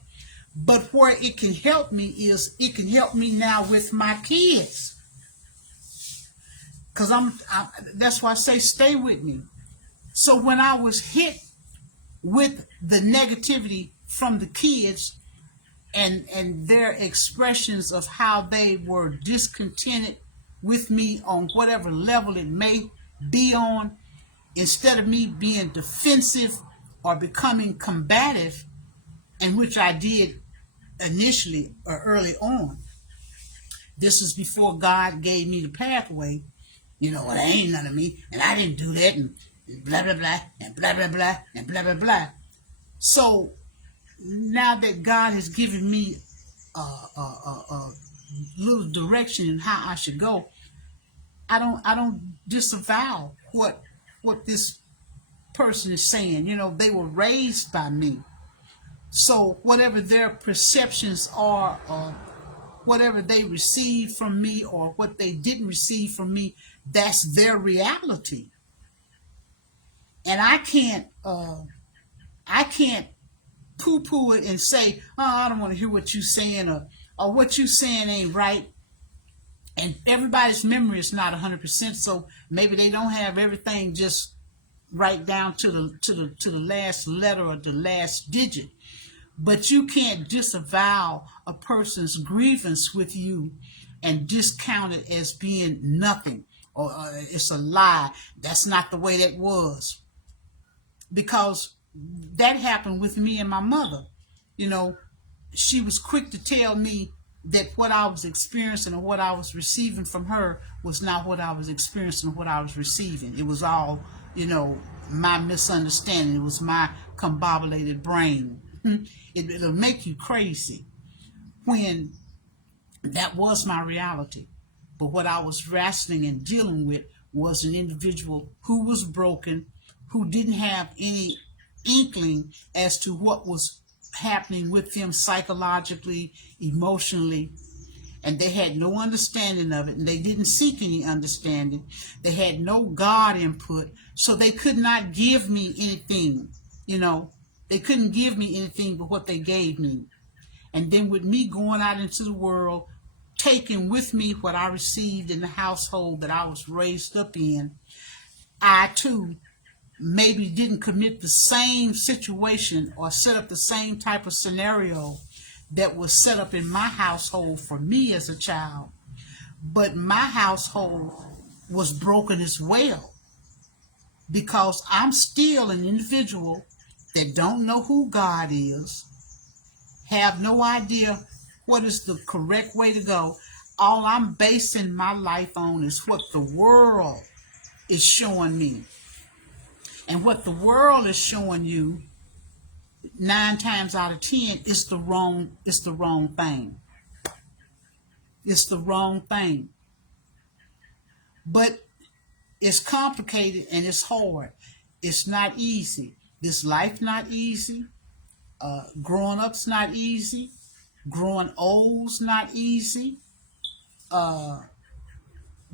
But where it can help me is it can help me now with my kids. Because that's why I say stay with me. So when I was hit with the negativity from the kids and their expressions of how they were discontented with me on whatever level it may be on, instead of me being defensive or becoming combative, and which I did initially or early on. This is before God gave me the pathway. You know, well, it ain't none of me, and I didn't do that, and blah, blah, blah, and blah, blah, blah, and blah, blah, blah. So now that God has given me a little direction in how I should go, I don't disavow what this person is saying. They were raised by me. So whatever their perceptions are, or whatever they received from me, or what they didn't receive from me, that's their reality. And I can't poo-poo it and say, oh, I don't want to hear what you're saying, or what you're saying ain't right. And everybody's memory is not 100%, so maybe they don't have everything just right down to the last letter or the last digit. But you can't disavow a person's grievance with you and discount it as being nothing, or it's a lie. That's not the way that was. Because that happened with me and my mother. She was quick to tell me that what I was experiencing and what I was receiving from her was not what I was experiencing, what I was receiving. It was all, my misunderstanding. It was my combobulated brain. It'll make you crazy when that was my reality. But what I was wrestling and dealing with was an individual who was broken, who didn't have any inkling as to what was happening with them psychologically, emotionally, and they had no understanding of it, and they didn't seek any understanding. They had no God input, so they could not give me anything. They couldn't give me anything but what they gave me. And then with me going out into the world, taking with me what I received in the household that I was raised up in, I too maybe didn't commit the same situation or set up the same type of scenario that was set up in my household for me as a child. But my household was broken as well, because I'm still an individual that don't know who God is, have no idea what is the correct way to go. All I'm basing my life on is what the world is showing me. And what the world is showing you, 9 times out of 10, is the wrong thing. It's the wrong thing. But it's complicated and it's hard. It's not easy. This life not easy. Growing up's not easy. Growing old's not easy.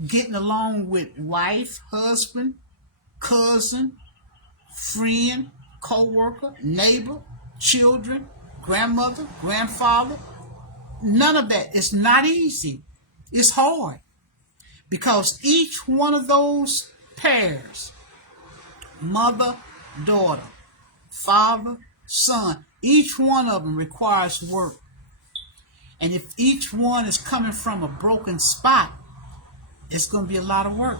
Getting along with wife, husband, cousin, friend, co-worker, neighbor, children, grandmother, grandfather. None of that. It's not easy. It's hard. Because each one of those pairs, mother, daughter, father, son, each one of them requires work. And if each one is coming from a broken spot, it's going to be a lot of work.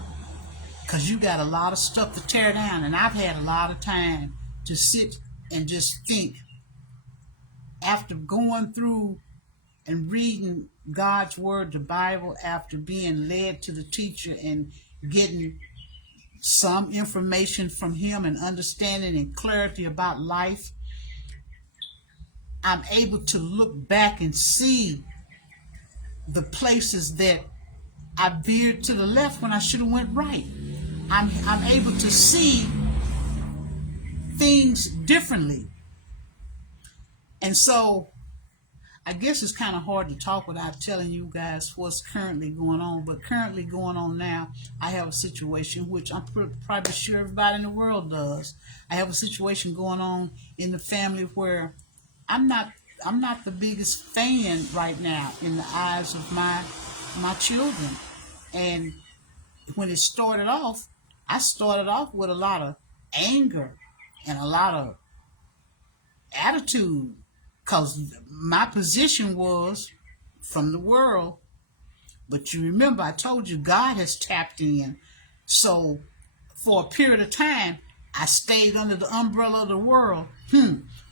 Because you got a lot of stuff to tear down. And I've had a lot of time to sit and just think. After going through and reading God's Word, the Bible, after being led to the teacher and getting some information from him and understanding and clarity about life, I'm able to look back and see the places that I veered to the left when I should have went right. I'm able to see things differently. And so I guess it's kind of hard to talk without telling you guys what's currently going on. But currently going on now, I have a situation which I'm probably sure everybody in the world does. I have a situation going on in the family where I'm not the biggest fan right now in the eyes of my children. And when it started off, I started off with a lot of anger and a lot of attitude, because my position was from the world. But you remember, I told you God has tapped in. So for a period of time, I stayed under the umbrella of the world.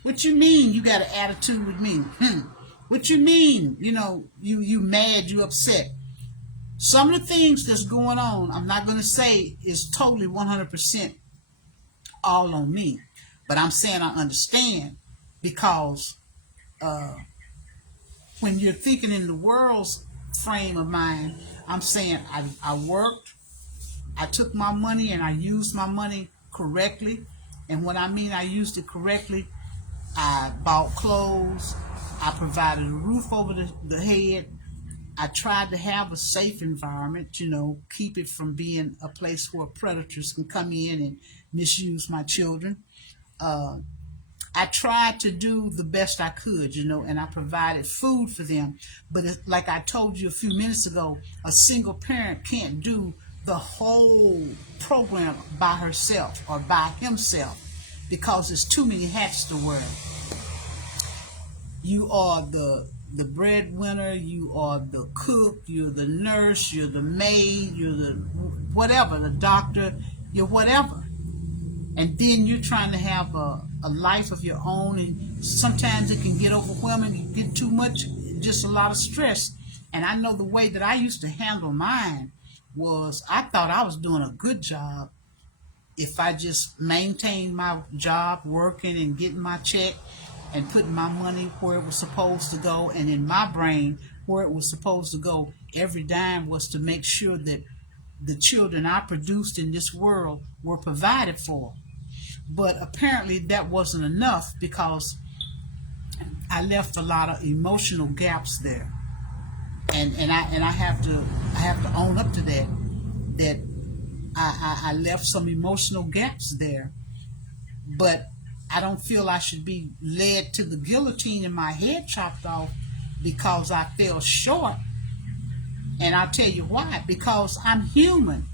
What you mean you got an attitude with me? What you mean? You mad, you upset. Some of the things that's going on, I'm not going to say is totally 100% all on me. But I'm saying I understand, because when you're thinking in the world's frame of mind, I'm saying I worked, I took my money and I used my money correctly, And when I mean I used it correctly, I bought clothes, I provided a roof over the head, I tried to have a safe environment, keep it from being a place where predators can come in and misuse my children. Uh, I tried to do the best I could, and I provided food for them. But like I told you a few minutes ago, a single parent can't do the whole program by herself or by himself because there's too many hats to wear. You are the breadwinner, you are the cook, you're the nurse, you're the maid, you're the whatever, the doctor, you're whatever. And then you're trying to have a life of your own, and sometimes it can get overwhelming, you get too much, just a lot of stress. And I know the way that I used to handle mine was I thought I was doing a good job if I just maintained my job, working and getting my check and putting my money where it was supposed to go. And in my brain, where it was supposed to go, every dime was to make sure that the children I produced in this world were provided for. But apparently that wasn't enough because I left a lot of emotional gaps there. And I have to own up to that I left some emotional gaps there. But I don't feel I should be led to the guillotine and my head chopped off because I fell short. And I'll tell you why. Because I'm human.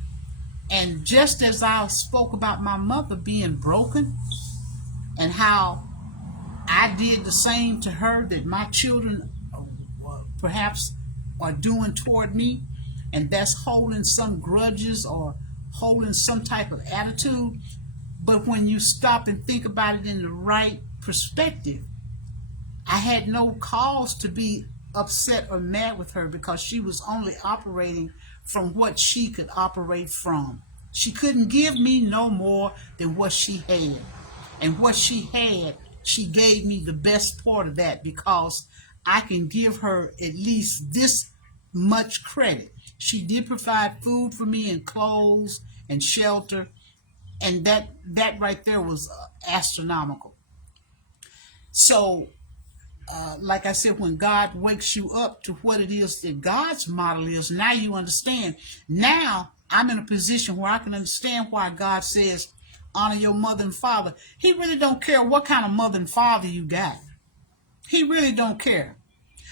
And just as I spoke about my mother being broken and how I did the same to her that my children perhaps are doing toward me, and that's holding some grudges or holding some type of attitude. But when you stop and think about it in the right perspective, I had no cause to be upset or mad with her because she was only operating from what she could operate from. She couldn't give me no more than what she had. And what she had, she gave me the best part of that because I can give her at least this much credit. She did provide food for me and clothes and shelter. And that right there was astronomical. So, like I said, when God wakes you up to what it is that God's model is, now you understand. Now I'm in a position where I can understand why God says, honor your mother and father. He really don't care what kind of mother and father you got. He really don't care.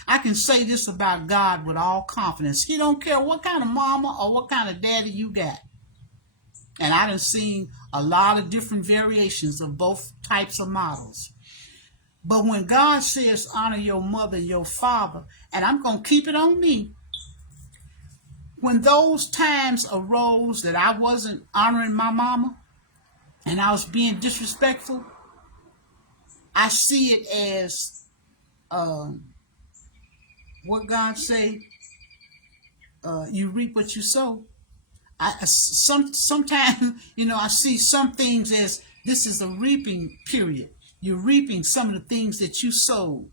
I can say this about God with all confidence. He don't care what kind of mama or what kind of daddy you got. And I done seen a lot of different variations of both types of models. But when God says honor your mother and your father, and I'm going to keep it on me, when those times arose that I wasn't honoring my mama and I was being disrespectful, I see it as what God say, you reap what you sow. Sometimes, I see some things as this is a reaping period. You're reaping some of the things that you sowed.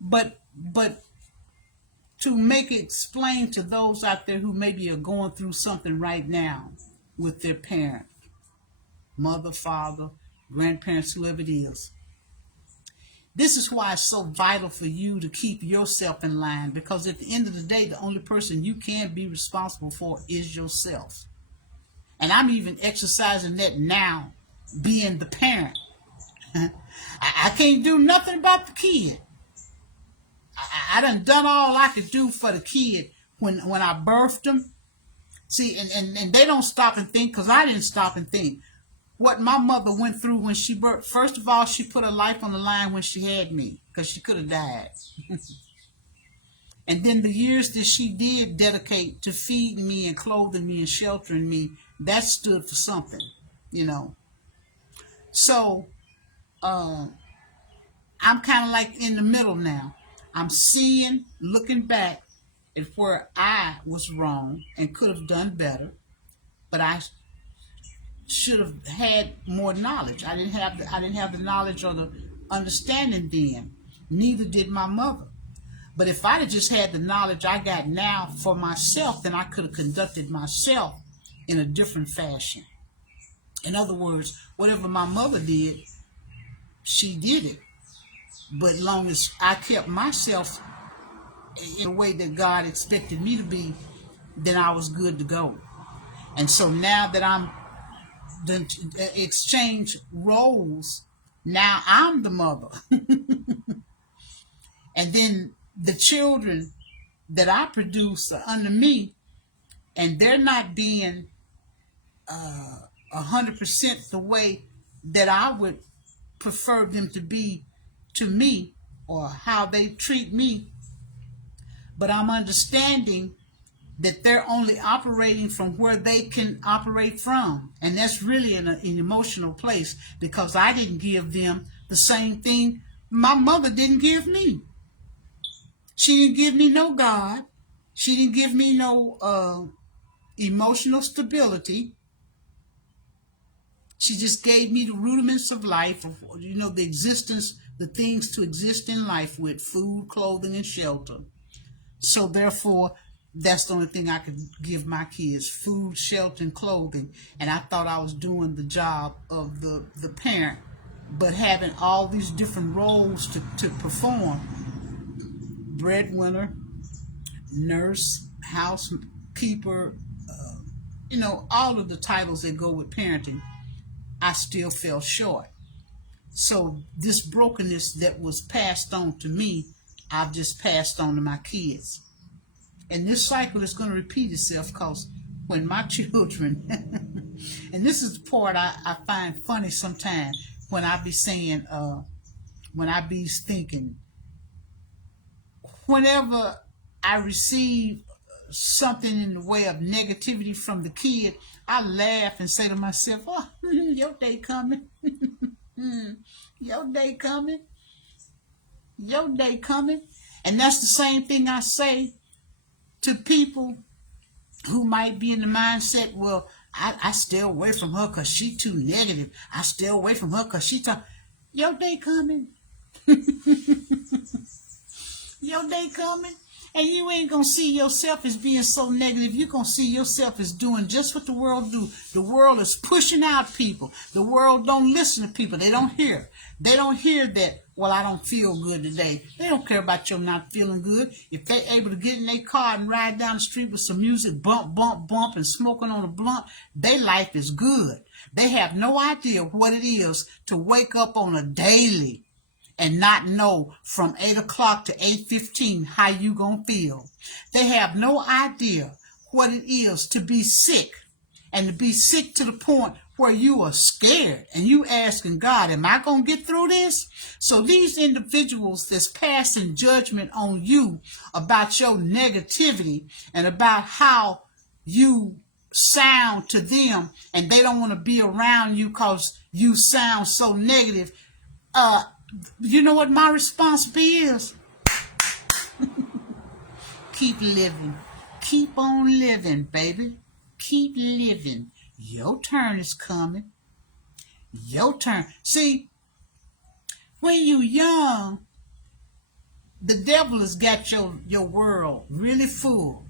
But to make it explain to those out there who maybe are going through something right now with their parent, mother, father, grandparents, whoever it is. This is why it's so vital for you to keep yourself in line, because at the end of the day, the only person you can be responsible for is yourself. And I'm even exercising that now, being the parent. I can't do nothing about the kid. I done all I could do for the kid when I birthed them. See, and they don't stop and think, because I didn't stop and think. What my mother went through when she birthed, first of all, she put her life on the line when she had me, because she could have died. And then the years that she did dedicate to feeding me and clothing me and sheltering me, that stood for something, So, I'm kind of like in the middle now. I'm looking back at where I was wrong and could have done better, but I should have had more knowledge. I didn't have the knowledge or the understanding then. Neither did my mother. But if I'd have just had the knowledge I got now for myself, then I could have conducted myself in a different fashion. In other words, whatever my mother did, she did it. But long as I kept myself in the way that God expected me to be, then I was good to go. And so now that I'm the exchange roles, now I'm the mother. And then the children that I produce are under me, and they're not being 100% the way that I would prefer them to be to me, or how they treat me. But I'm understanding that they're only operating from where they can operate from. And that's really an emotional place, because I didn't give them the same thing my mother didn't give me. She didn't give me no God. She didn't give me no emotional stability. She just gave me the rudiments of life, of, the existence, the things to exist in life with: food, clothing, and shelter. So therefore, that's the only thing I could give my kids: food, shelter, and clothing. And I thought I was doing the job of the parent, but having all these different roles to perform: breadwinner, nurse, housekeeper, all of the titles that go with parenting, I still fell short. So this brokenness that was passed on to me, I've just passed on to my kids. And this cycle is going to repeat itself, because when my children, and this is the part I find funny sometimes, when I be saying, when I be thinking, whenever I receive something in the way of negativity from the kid, I laugh and say to myself, oh, your day coming. Your day coming. Your day coming. And that's the same thing I say to people who might be in the mindset, well, I stay away from her because she too negative. I stay away from her because she talk. Your day coming. Your day coming. And you ain't going to see yourself as being so negative. You're going to see yourself as doing just what the world do. The world is pushing out people. The world don't listen to people. They don't hear. They don't hear that, well, I don't feel good today. They don't care about your not feeling good. If they're able to get in their car and ride down the street with some music, bump, bump, bump, and smoking on a blunt, their life is good. They have no idea what it is to wake up on a daily and not know from 8 o'clock to 8:15 how you gonna feel. They have no idea what it is to be sick, and to be sick to the point where you are scared and you asking God, am I gonna get through this? So these individuals that's passing judgment on you about your negativity and about how you sound to them, and they don't want to be around you because you sound so negative, you know what my response is? Keep living. Keep on living, baby. Keep living. Your turn is coming. Your turn. See, when you young, the devil has got your world really full.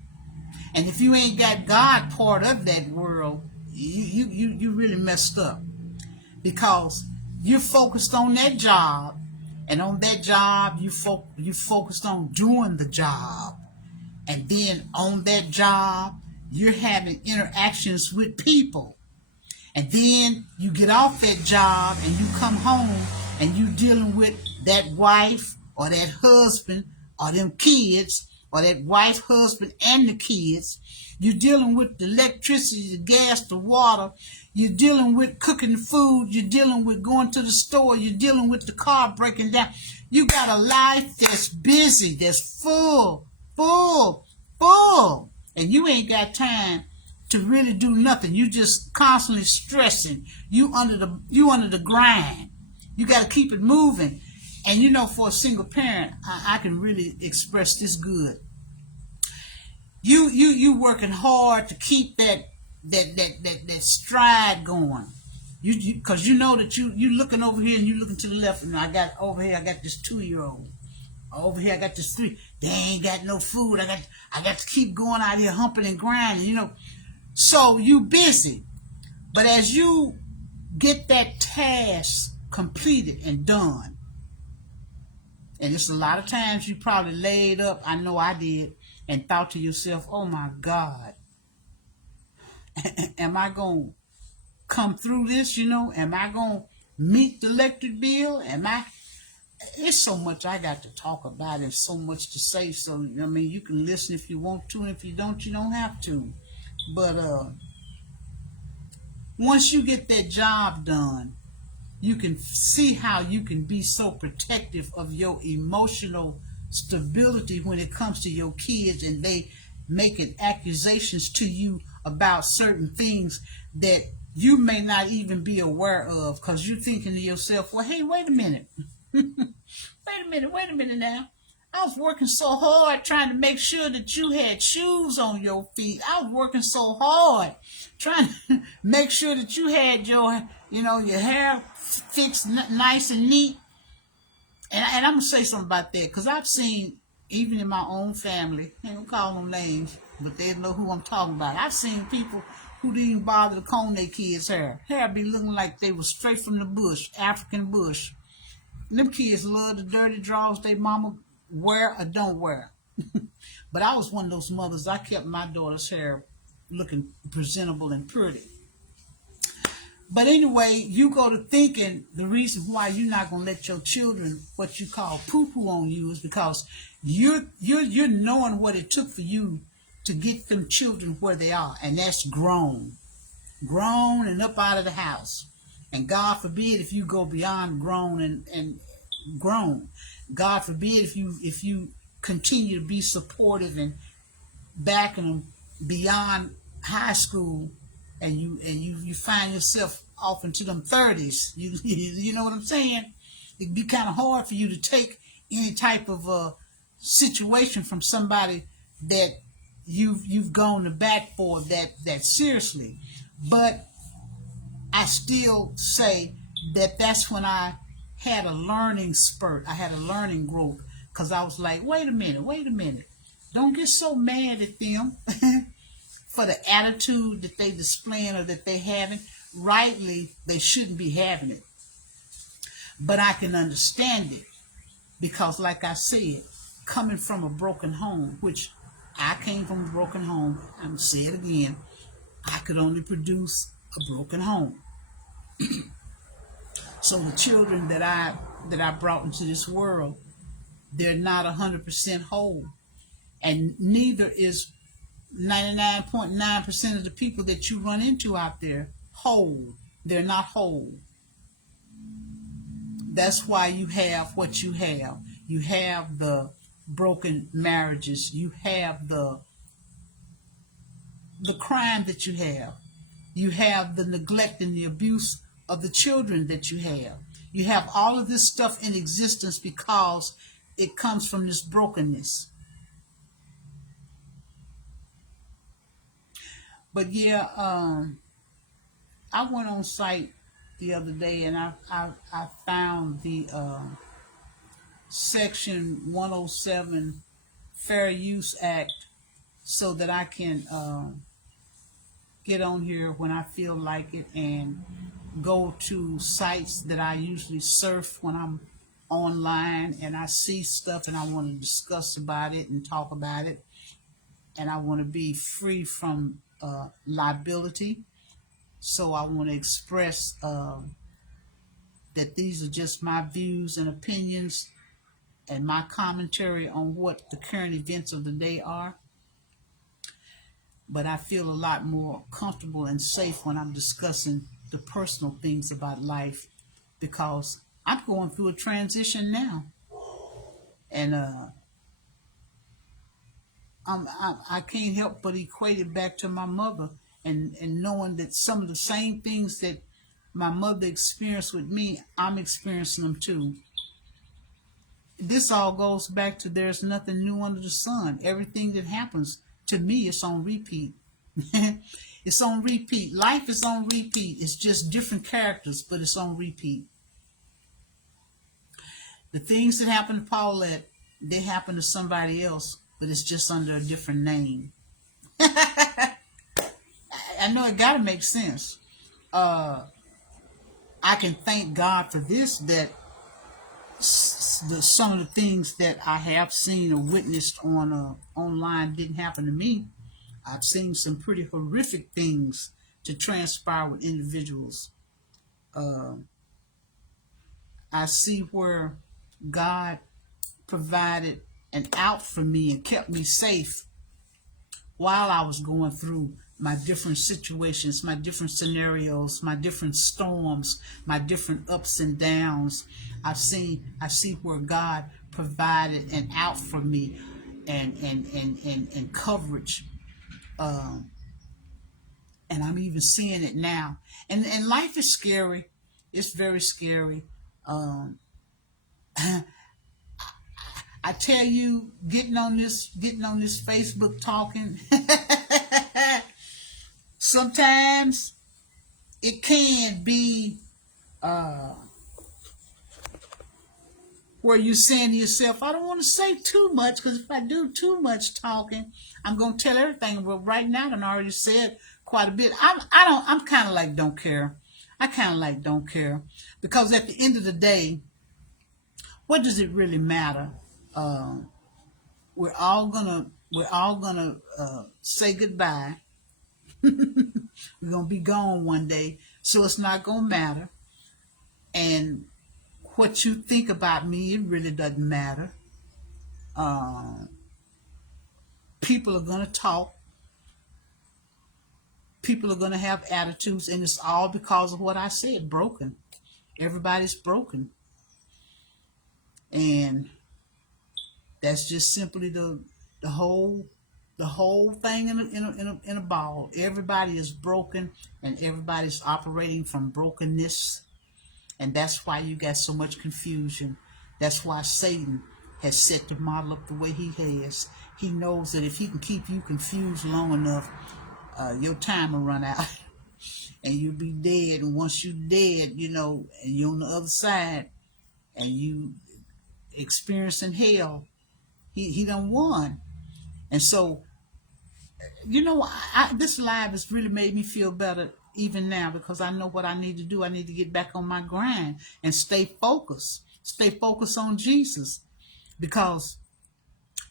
And if you ain't got God part of that world, you really messed up. Because you're focused on that job, and on that job you focused on doing the job, and then on that job you're having interactions with people, and then you get off that job and you come home and you dealing with that wife or that husband or them kids, or that wife, husband, and the kids. You're dealing with the electricity, the gas, the water. You're dealing with cooking the food. You're dealing with going to the store. You're dealing with the car breaking down. You got a life that's busy, that's full. And you ain't got time to really do nothing. You just constantly stressing. You under the grind. You got to keep it moving. And for a single parent, I can really express this good. You working hard to keep that stride going. Because you know that you looking over here and you looking to the left, and I got this 2-year-old. Over here I got this 3. They ain't got no food. I got to keep going out here humping and grinding, So you busy. But as you get that task completed and done. And it's a lot of times you probably laid up, I know I did, and thought to yourself, oh my God, am I going to come through this, Am I going to meet the electric bill? It's so much I got to talk about and so much to say. So, I mean, you can listen if you want to, and if you don't have to. But once you get that job done, you can see how you can be so protective of your emotional stability when it comes to your kids and they making accusations to you about certain things that you may not even be aware of, because you're thinking to yourself, well, hey, wait a minute. Wait a minute now. I was working so hard trying to make sure that you had shoes on your feet. I was working so hard trying to make sure that you had your hair fixed nice and neat. And I'm going to say something about that, because I've seen, even in my own family, I ain't going to call them names, but they know who I'm talking about. I've seen people who didn't even bother to comb their kids' hair. Hair be looking like they was straight from the bush, African bush. And them kids love the dirty drawers they mama wear or don't wear. But I was one of those mothers. I kept my daughter's hair looking presentable and pretty. But anyway, you go to thinking the reason why you're not going to let your children, what you call poo-poo on you, is because you're knowing what it took for you to get them children where they are, and that's grown and up out of the house. And God forbid if you go beyond grown and grown. God forbid if you continue to be supportive and backing them beyond high school, and you find yourself off into them 30s. You know what I'm saying? It'd be kind of hard for you to take any type of situation from somebody that you've gone to bat for that seriously. But I still say that that's when I had a learning spurt. I had a learning growth, because I was like, wait a minute. Don't get so mad at them for the attitude that they displaying or that they having. Rightly, they shouldn't be having it. But I can understand it, because like I said, coming from a broken home, which I came from a broken home, I'm going to say it again, I could only produce a broken home. So the children that I brought into this world, they're not 100% whole. And neither is 99.9% of the people that you run into out there whole. They're not whole. That's why you have what you have. You have the broken marriages. You have the crime that you have. You have the neglect and the abuse of the children that you have. You have all of this stuff in existence because it comes from this brokenness. But yeah, I went on site the other day, and I found the Section 107 Fair Use Act, so that I can get on here when I feel like it and go to sites that I usually surf when I'm online, and I see stuff and I want to discuss about it and talk about it, and I want to be free from liability. So I want to express that these are just my views and opinions and my commentary on what the current events of the day are. But I feel a lot more comfortable and safe when I'm discussing the personal things about life, because I'm going through a transition now. And I can't help but equate it back to my mother, and knowing that some of the same things that my mother experienced with me, I'm experiencing them too. This all goes back to there's nothing new under the sun. Everything that happens to me is on repeat. It's on repeat. Life is on repeat. It's just different characters, but it's on repeat. The things that happen to Paulette, they happen to somebody else, but it's just under a different name. I know it gotta make sense. I can thank God for this, that some of the things that I have seen or witnessed on online didn't happen to me. I've seen some pretty horrific things to transpire with individuals. Uh, I see where God provided an out for me and kept me safe while I was going through my different situations, my different scenarios, my different storms, my different ups and downs. I see where God provided an out for me, and coverage. Um, and I'm even seeing it now. And life is scary. It's very scary. Um, I tell you, getting on this Facebook talking, sometimes it can be where you're saying to yourself, I don't want to say too much, because if I do too much talking, I'm going to tell everything. But right now, I've already said quite a bit. I'm kind of like don't care. I kind of like don't care, because at the end of the day, what does it really matter? Uh, we're all gonna say goodbye. We're gonna be gone one day, so it's not gonna matter. And what you think about me, it really doesn't matter. Uh, People are gonna talk. People are gonna have attitudes, and it's all because of what I said. Broken. Everybody's broken, and that's just simply the whole the whole thing in a ball. Everybody is broken, and everybody's operating from brokenness. And that's why you got so much confusion. That's why Satan has set the model up the way he has. He knows that if he can keep you confused long enough, your time will run out. And you'll be dead. And once you're dead, and you're on the other side, and you experiencing hell, he done won. And so, this live has really made me feel better even now, because I know what I need to do. I need to get back on my grind and stay focused. Stay focused on Jesus, because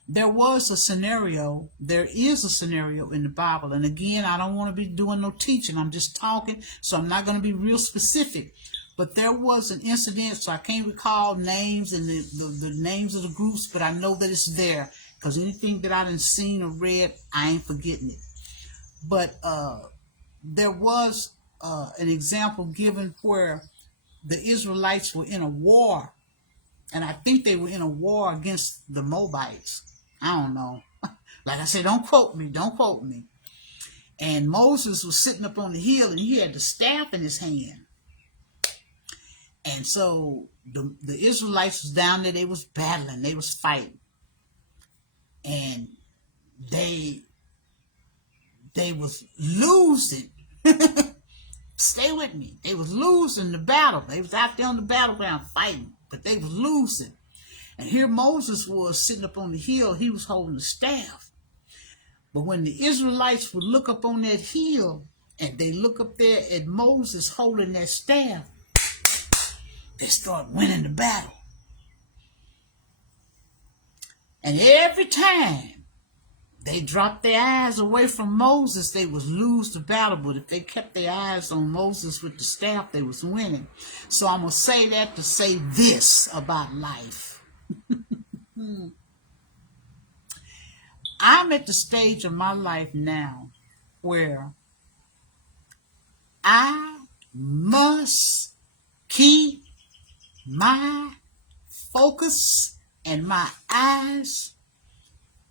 there is a scenario in the Bible. And again, I don't want to be doing no teaching. I'm just talking, so I'm not going to be real specific. But there was an incident, so I can't recall names and the names of the groups, but I know that it's there, because anything that I done seen or read, I ain't forgetting it. But there was an example given where the Israelites were in a war, and I think they were in a war against the Moabites. I don't know. Like I said, don't quote me. And Moses was sitting up on the hill, and he had the staff in his hand. And so the Israelites was down there. They was battling. They was fighting. And they was losing. Stay with me. They was losing the battle. They was out there on the battleground fighting, but they was losing. And here Moses was sitting up on the hill. He was holding the staff. But when the Israelites would look up on that hill, and they look up there at Moses holding that staff, they start winning the battle. And every time they dropped their eyes away from Moses, they would lose the battle. But if they kept their eyes on Moses with the staff, they was winning. So I'm going to say that to say this about life. I'm at the stage of my life now where I must keep my focus and my eyes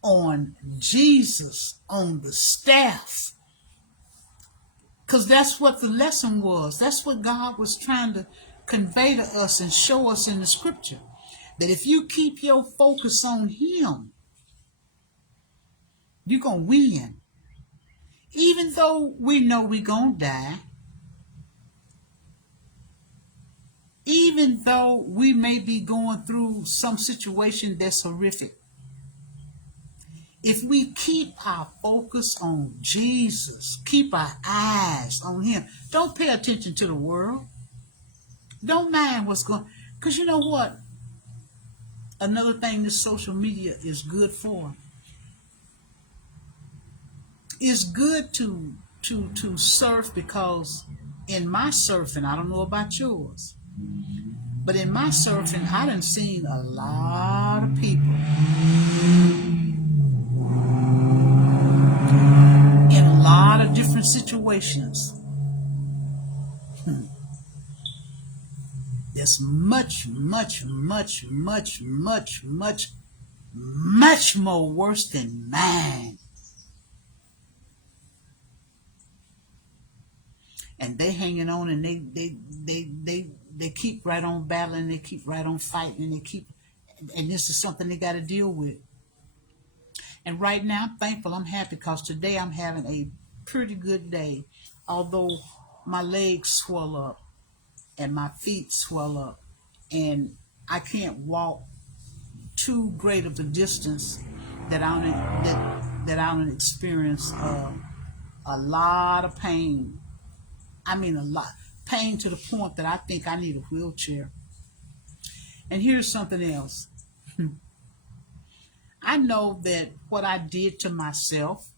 on Jesus, on the staff. Because that's what the lesson was. That's what God was trying to convey to us and show us in the scripture. That if you keep your focus on Him, you're going to win. Even though we know we're going to die, even though we may be going through some situation that's horrific, if we keep our focus on Jesus, keep our eyes on Him, don't pay attention to the world. Don't mind what's going, because you know what? Another thing this social media is good for. It's good to surf, because in my surfing, I don't know about yours, but in my surfing, I done seen a lot of people in a lot of different situations. That's much, much, much, much, much, much, much more worse than mine. And they hanging on, and they keep right on battling, they keep right on fighting, and they keep, and this is something they got to deal with. And right now, I'm thankful, I'm happy, because today I'm having a pretty good day, although my legs swell up and my feet swell up, and I can't walk too great of a distance that I don't experience a lot of pain. I mean, a lot pain, to the point that I think I need a wheelchair. And here's something else. I know that what I did to myself,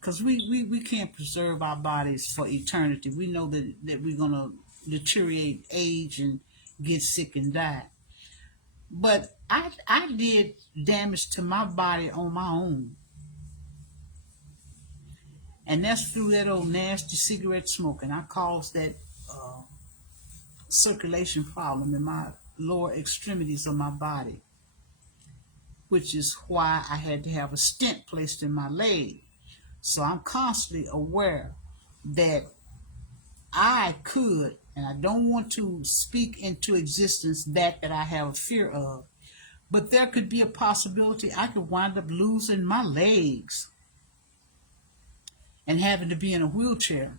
because we can't preserve our bodies for eternity. We know that we're going to deteriorate, age, and get sick and die. But I did damage to my body on my own. And that's through that old nasty cigarette smoking. I caused that circulation problem in my lower extremities of my body, which is why I had to have a stent placed in my leg. So I'm constantly aware that I could, and I don't want to speak into existence that I have a fear of, but there could be a possibility I could wind up losing my legs and having to be in a wheelchair.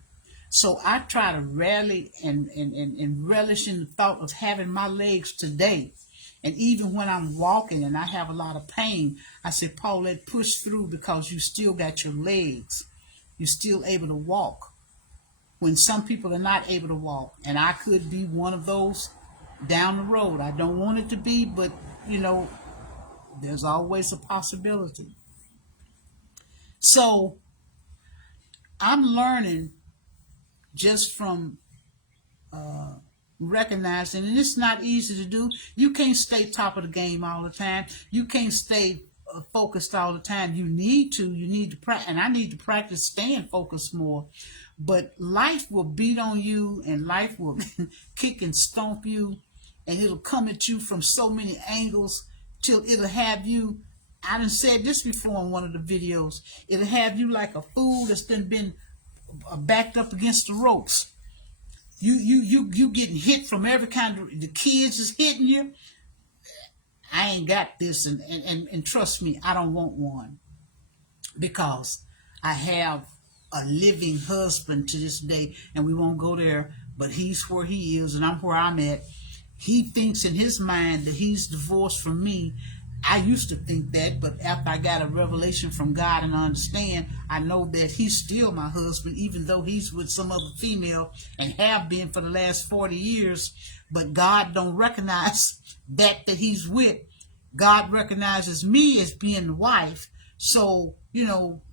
So I try to rally and relish in the thought of having my legs today. And even when I'm walking and I have a lot of pain, I say, Paulette, push through, because you still got your legs. You're still able to walk, when some people are not able to walk. And I could be one of those down the road. I don't want it to be, but, there's always a possibility. So I'm learning just from recognizing, and it's not easy to do. You can't stay top of the game all the time. You can't stay focused all the time. You need to practice, and I need to practice staying focused more. But life will beat on you, and life will kick and stomp you, and it'll come at you from so many angles till it'll have you. I done said this before in one of the videos. It'll have you like a fool that's been backed up against the ropes. You getting hit from every kind of, the kids is hitting you. I ain't got this, and trust me, I don't want one, because I have a living husband to this day, and we won't go there, but he's where he is and I'm where I'm at. He thinks in his mind that he's divorced from me. I used to think that, but after I got a revelation from God and I understand, I know that he's still my husband, even though he's with some other female and have been for the last 40 years. But God don't recognize that he's with. God recognizes me as being the wife. So,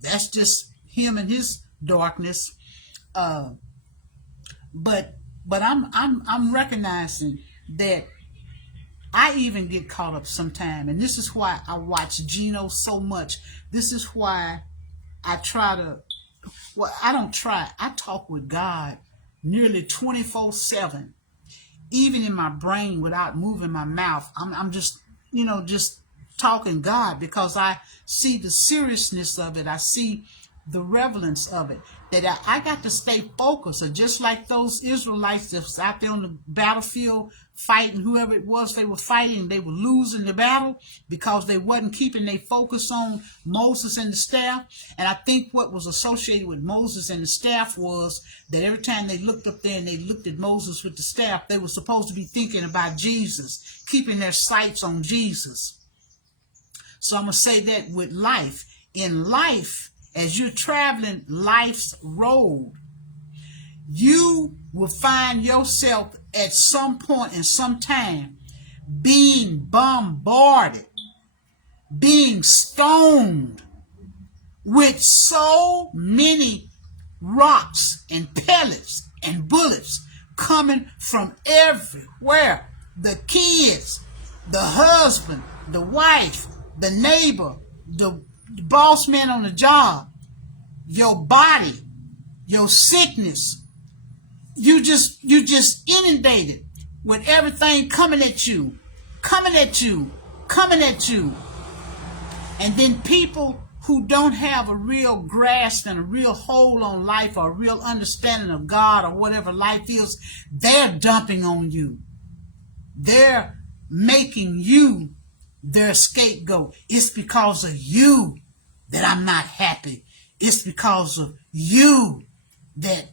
that's just him and his darkness. But I'm recognizing that I even get caught up sometime, and this is why I watch Gino so much. This is why I talk with God nearly 24/7, even in my brain without moving my mouth. I'm just talking God, because I see the seriousness of it. I see the relevance of it, that I got to stay focused. Or just like those Israelites that was out there on the battlefield fighting whoever it was they were fighting, they were losing the battle because they wasn't keeping their focus on Moses and the staff. And I think what was associated with Moses and the staff was that every time they looked up there and they looked at Moses with the staff, they were supposed to be thinking about Jesus, keeping their sights on Jesus. So I'm going to say that with life. In life, as you're traveling life's road, you will find yourself at some point in some time being bombarded, being stoned with so many rocks and pellets and bullets coming from everywhere. The kids, the husband, the wife, the neighbor, the boss man on the job, your body, your sickness. You just inundated with everything coming at you, coming at you, coming at you. And then people who don't have a real grasp and a real hold on life or a real understanding of God or whatever life is, they're dumping on you. They're making you their scapegoat. It's because of you that I'm not happy. It's because of you that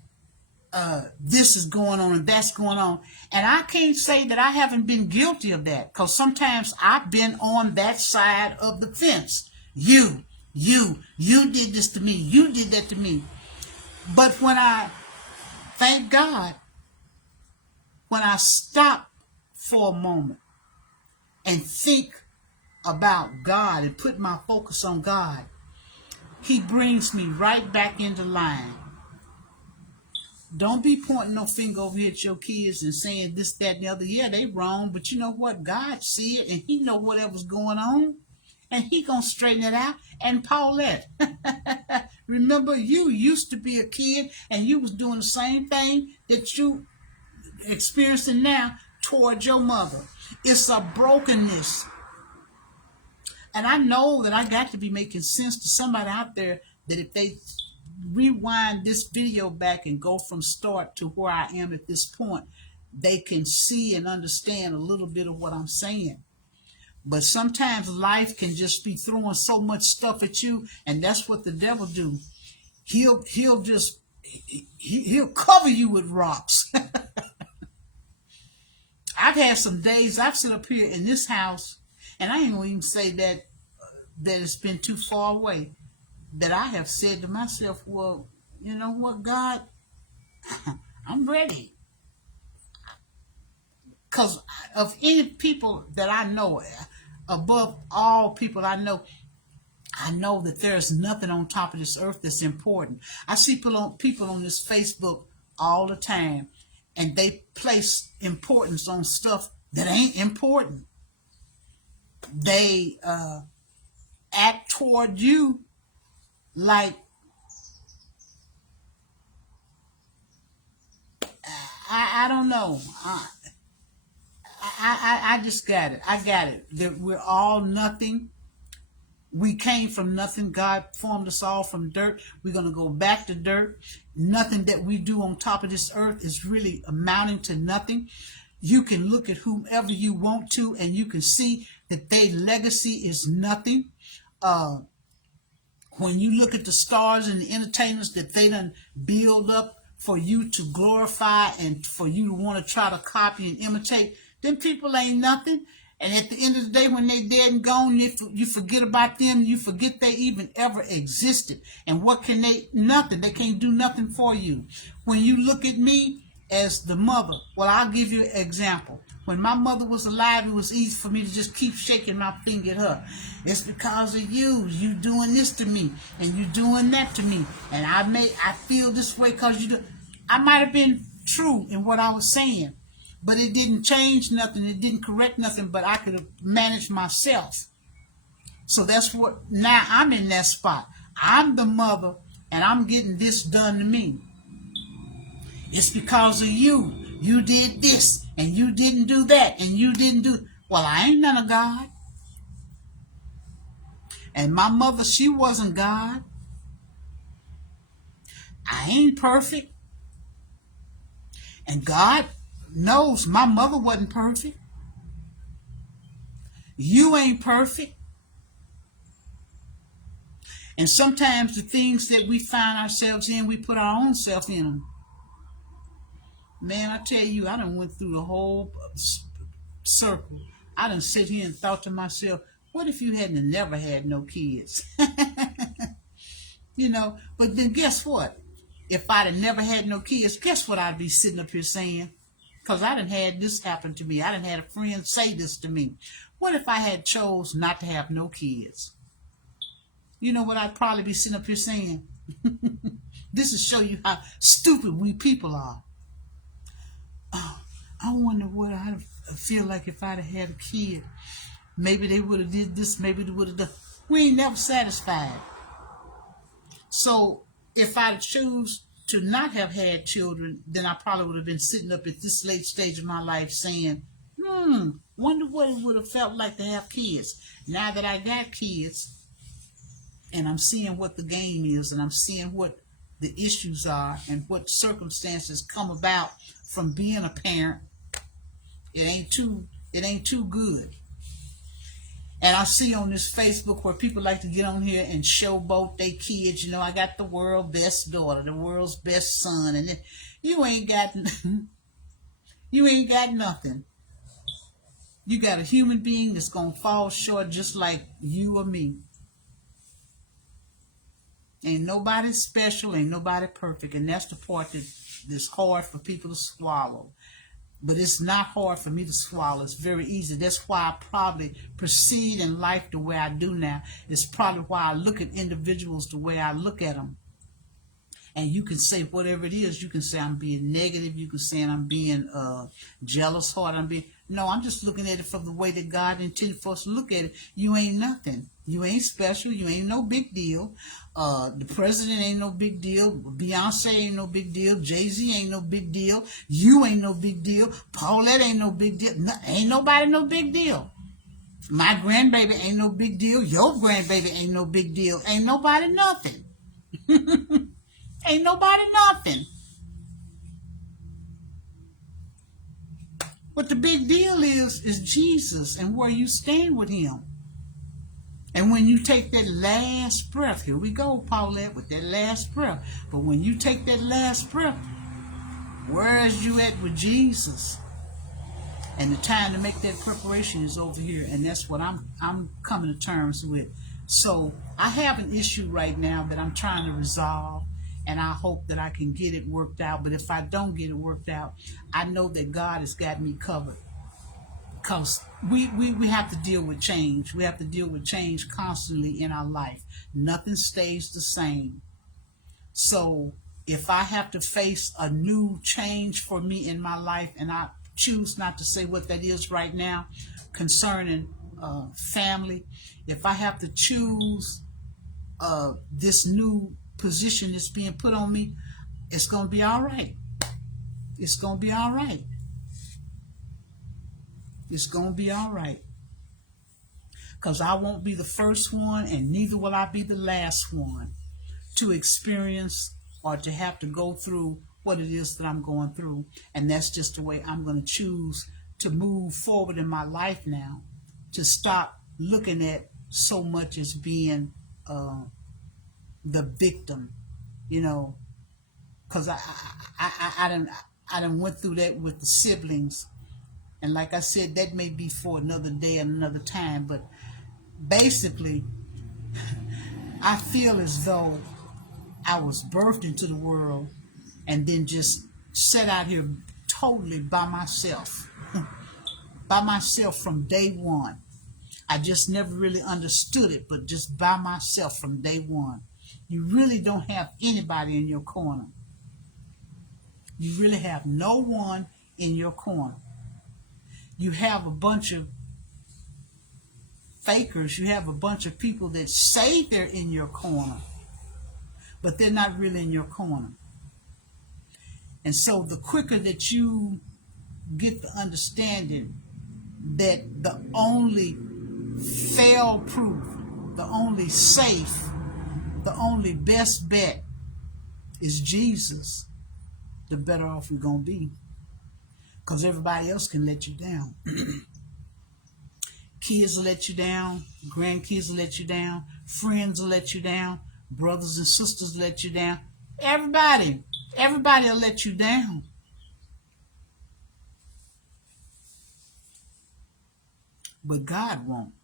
this is going on and that's going on. And I can't say that I haven't been guilty of that, because sometimes I've been on that side of the fence. You did this to me. You did that to me. But when I, thank God, when I stop for a moment and think about God and put my focus on God, He brings me right back into line. Don't be pointing no finger over here at your kids and saying this, that, and the other. Yeah, they wrong, but you know what? God see it, and He know whatever's going on, and He gonna straighten it out. And Paulette, remember, you used to be a kid, and you was doing the same thing that you experiencing now toward your mother. It's a brokenness. And I know that I got to be making sense to somebody out there, that if they rewind this video back and go from start to where I am at this point, they can see and understand a little bit of what I'm saying. But sometimes life can just be throwing so much stuff at you, and that's what the devil do. He'll cover you with rocks. I've had some days I've sat up here in this house, and I ain't gonna even say that it's been too far away, that I have said to myself, well, you know what, God, I'm ready. Because of any people that I know, above all people I know that there's nothing on top of this earth that's important. I see people on this Facebook all the time, and they place importance on stuff that ain't important. They act toward you like, I don't know. I just got it. I got it. That we're all nothing. We came from nothing. God formed us all from dirt. We're going to go back to dirt. Nothing that we do on top of this earth is really amounting to nothing. You can look at whomever you want to, and you can see that their legacy is nothing. When you look at the stars and the entertainers that they done build up for you to glorify and for you to want to try to copy and imitate, them people ain't nothing. And at the end of the day, when they dead and gone, you forget about them. You forget they even ever existed. And what can they? Nothing. They can't do nothing for you. When you look at me as the mother, well, I'll give you an example. When my mother was alive, it was easy for me to just keep shaking my finger at her. It's because of you. You doing this to me, and you doing that to me, and I feel this way because you do. I might have been true in what I was saying, but it didn't change nothing. It didn't correct nothing, but I could have managed myself. So that's what, now I'm in that spot. I'm the mother, and I'm getting this done to me. It's because of you. You did this, and you didn't do that, and you didn't do. Well, I ain't none of God. And my mother, she wasn't God. I ain't perfect. And God knows my mother wasn't perfect. You ain't perfect. And sometimes the things that we find ourselves in, we put our own self in them. Man, I tell you, I done went through the whole circle. I done sit here and thought to myself, what if you hadn't never had no kids? You know, but then guess what? If I'd have never had no kids, guess what I'd be sitting up here saying? Because I done had this happen to me. I done had a friend say this to me. What if I had chose not to have no kids? You know what I'd probably be sitting up here saying? This will show you how stupid we people are. Oh, I wonder what I'd feel like if I'd have had a kid. Maybe they would have did this, maybe they would have done. We ain't never satisfied. So if I choose to not have had children, then I probably would have been sitting up at this late stage of my life saying, wonder what it would have felt like to have kids. Now that I got kids, and I'm seeing what the game is, and I'm seeing what the issues are, and what circumstances come about from being a parent, it ain't too good. And I see on this Facebook where people like to get on here and showboat their kids. You know, I got the world's best daughter, the world's best son, and then you ain't got nothing. You got a human being that's gonna fall short just like you or me. Ain't nobody special, ain't nobody perfect, and that's the part that's hard for people to swallow. But it's not hard for me to swallow. It's very easy. That's why I probably proceed in life the way I do now. It's probably why I look at individuals the way I look at them. And you can say whatever it is. You can say I'm being negative. You can say I'm being jealous, hard. No, I'm just looking at it from the way that God intended for us to look at it. You ain't nothing. You ain't special. You ain't no big deal. The president ain't no big deal. Beyonce ain't no big deal. Jay-Z ain't no big deal. You ain't no big deal. Paulette ain't no big deal. No, ain't nobody no big deal. My grandbaby ain't no big deal. Your grandbaby ain't no big deal. Ain't nobody nothing. Ain't nobody nothing. But the big deal is Jesus and where you stand with him. And when you take that last breath, here we go, Paulette, with that last breath. But when you take that last breath, where is you at with Jesus? And the time to make that preparation is over here. And that's what I'm coming to terms with. So I have an issue right now that I'm trying to resolve. And I hope that I can get it worked out. But if I don't get it worked out, I know that God has got me covered. Because we have to deal with change. We have to deal with change constantly in our life. Nothing stays the same. So if I have to face a new change for me in my life, and I choose not to say what that is right now concerning family, if I have to choose this new position that's being put on me, it's going to be all right. It's going to be all right. It's going to be all right. Because I won't be the first one, and neither will I be the last one to experience or to have to go through what it is that I'm going through. And that's just the way I'm going to choose to move forward in my life now, to stop looking at so much as being the victim, you know, because I done went through that with the siblings. And like I said, that may be for another day and another time. But basically, I feel as though I was birthed into the world and then just set out here totally by myself. By myself from day one. I just never really understood it, but just by myself from day one. You really don't have anybody in your corner. You really have no one in your corner. You have a bunch of fakers. You have a bunch of people that say they're in your corner, but they're not really in your corner. And so the quicker that you get the understanding that the only fail-proof, the only safe, the only best bet is Jesus, the better off we're going to be. Because everybody else can let you down. Kids will let you down. Grandkids will let you down. Friends will let you down. Brothers and sisters will let you down. Everybody will let you down. But God won't.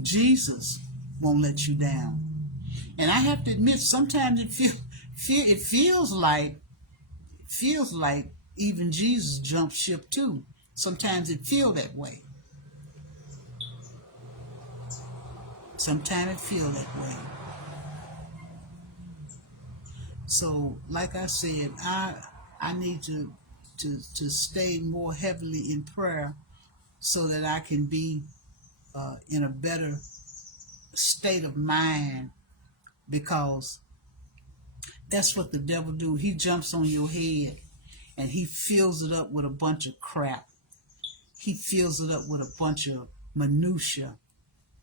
Jesus won't let you down. And I have to admit, sometimes it feels like even Jesus jumped ship too. Sometimes it feels that way. Sometimes it feels that way. So, like I said, I need to stay more heavily in prayer so that I can be in a better state of mind, because that's what the devil do. He jumps on your head and he fills it up with a bunch of crap. He fills it up with a bunch of minutia.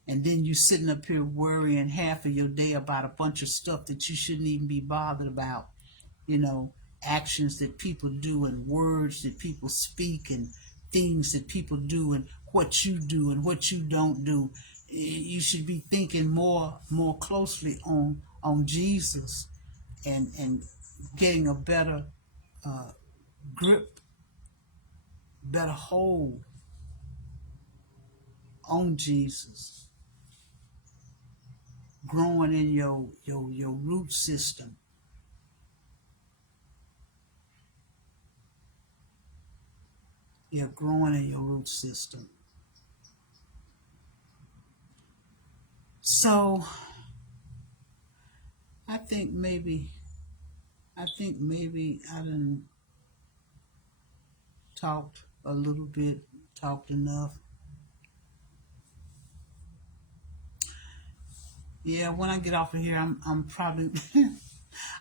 And then you sitting up here worrying half of your day about a bunch of stuff that you shouldn't even be bothered about. You know, actions that people do and words that people speak and things that people do and what you do and what you don't do. You should be thinking more closely on Jesus and getting a better grip, better hold on Jesus, growing in your root system. Yeah, growing in your root system. So I think maybe I done talked a little bit, talked enough. Yeah, when I get off of here, I'm probably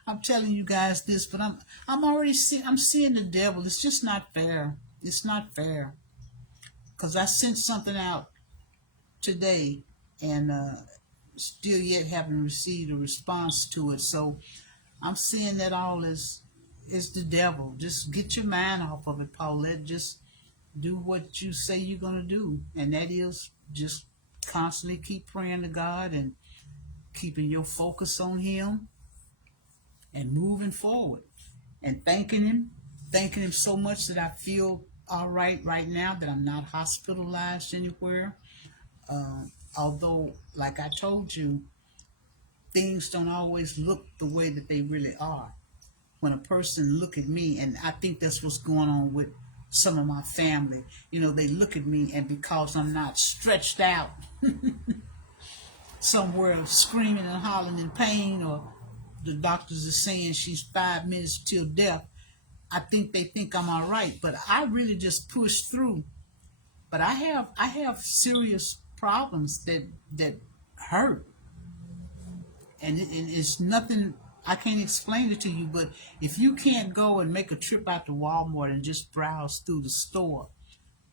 I'm telling you guys this, but I'm already I'm seeing the devil. It's just not fair. It's not fair, because I sent something out today and still yet haven't received a response to it. So I'm seeing that all is the devil. Just get your mind off of it, Paulette. Just do what you say you're gonna do, and that is just constantly keep praying to God and keeping your focus on Him and moving forward and thanking Him so much that I feel all right now, that I'm not hospitalized anywhere. Although, like I told you, things don't always look the way that they really are. When a person look at me, and I think that's what's going on with some of my family. You know, they look at me, and because I'm not stretched out somewhere screaming and hollering in pain, or the doctors are saying she's 5 minutes till death, I think they think I'm all right. But I really just push through. But I have serious problems that hurt, and it's nothing. I can't explain it to you, but if you can't go and make a trip out to Walmart and just browse through the store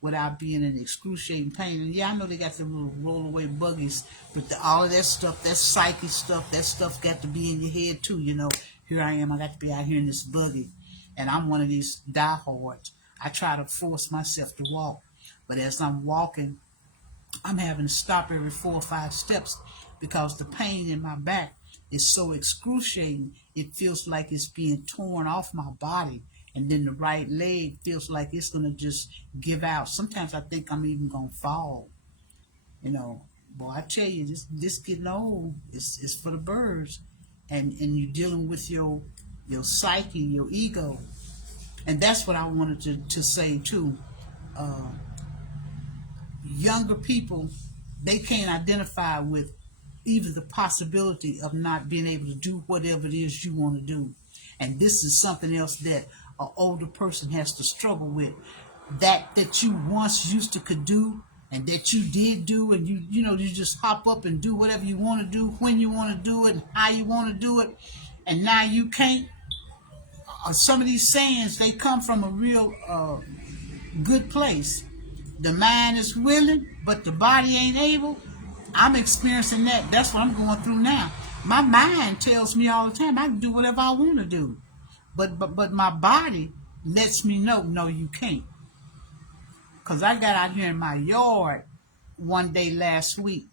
without being in excruciating pain, and yeah, I know they got them little rollaway buggies, but all of that stuff, that psyche stuff, that stuff got to be in your head too. You know, here I am, I got to be out here in this buggy, and I'm one of these diehards. I try to force myself to walk, but as I'm walking, I'm having to stop every 4 or 5 steps because the pain in my back is so excruciating. It feels like it's being torn off my body. And then the right leg feels like it's going to just give out. Sometimes I think I'm even going to fall. You know, boy, I tell you, this getting old is for the birds. And you're dealing with your psyche, your ego. And that's what I wanted to say too. Younger people, they can't identify with even the possibility of not being able to do whatever it is you want to do. And this is something else that an older person has to struggle with. That you once used to could do, and that you did do, and you just hop up and do whatever you want to do, when you want to do it, and how you want to do it, and now you can't. Some of these sayings, they come from a real good place. The mind is willing, but the body ain't able. I'm experiencing that. That's what I'm going through now. My mind tells me all the time I can do whatever I want to do, but my body lets me know, no, you can't. Because I got out here in my yard one day last week,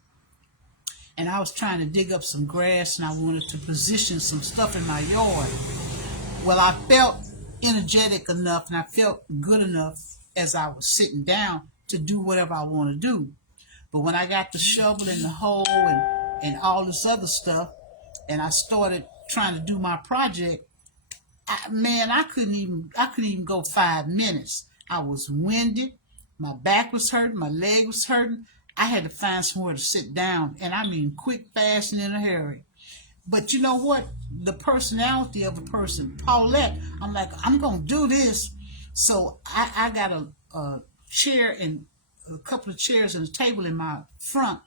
and I was trying to dig up some grass, and I wanted to position some stuff in my yard. Well, I felt energetic enough, and I felt good enough as I was sitting down to do whatever I want to do. But when I got the shovel and the hoe and all this other stuff, and I started trying to do my project, I couldn't even go 5 minutes. I was winded, my back was hurting, my leg was hurting. I had to find somewhere to sit down, and I mean quick, fast, and in a hurry. But you know what? The personality of a person, Paulette, I'm like, I'm gonna do this. So I got a chair and a couple of chairs and a table in my front.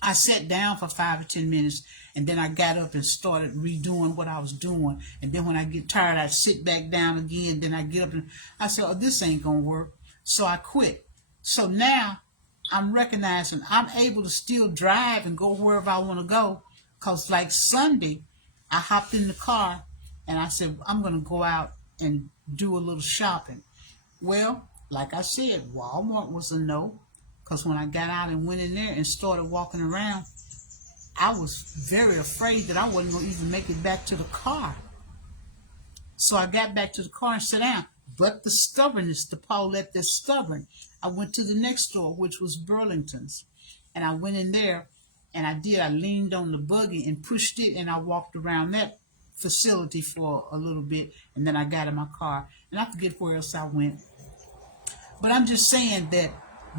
I sat down for 5 or 10 minutes, and then I got up and started redoing what I was doing. And then when I get tired, I'd sit back down again. Then I get up and I said, oh, this ain't gonna work. So I quit. So now I'm recognizing I'm able to still drive and go wherever I want to go. Cause like Sunday, I hopped in the car and I said, I'm gonna go out and do a little shopping. Well, like I said, Walmart was a no. Because when I got out and went in there and started walking around, I was very afraid that I wasn't going to even make it back to the car. So I got back to the car and sat down. But the stubbornness, the Paulette that's stubborn, I went to the next store, which was Burlington's. And I went in there and I leaned on the buggy and pushed it, and I walked around that facility for a little bit. And then I got in my car. And I forget where else I went. But I'm just saying that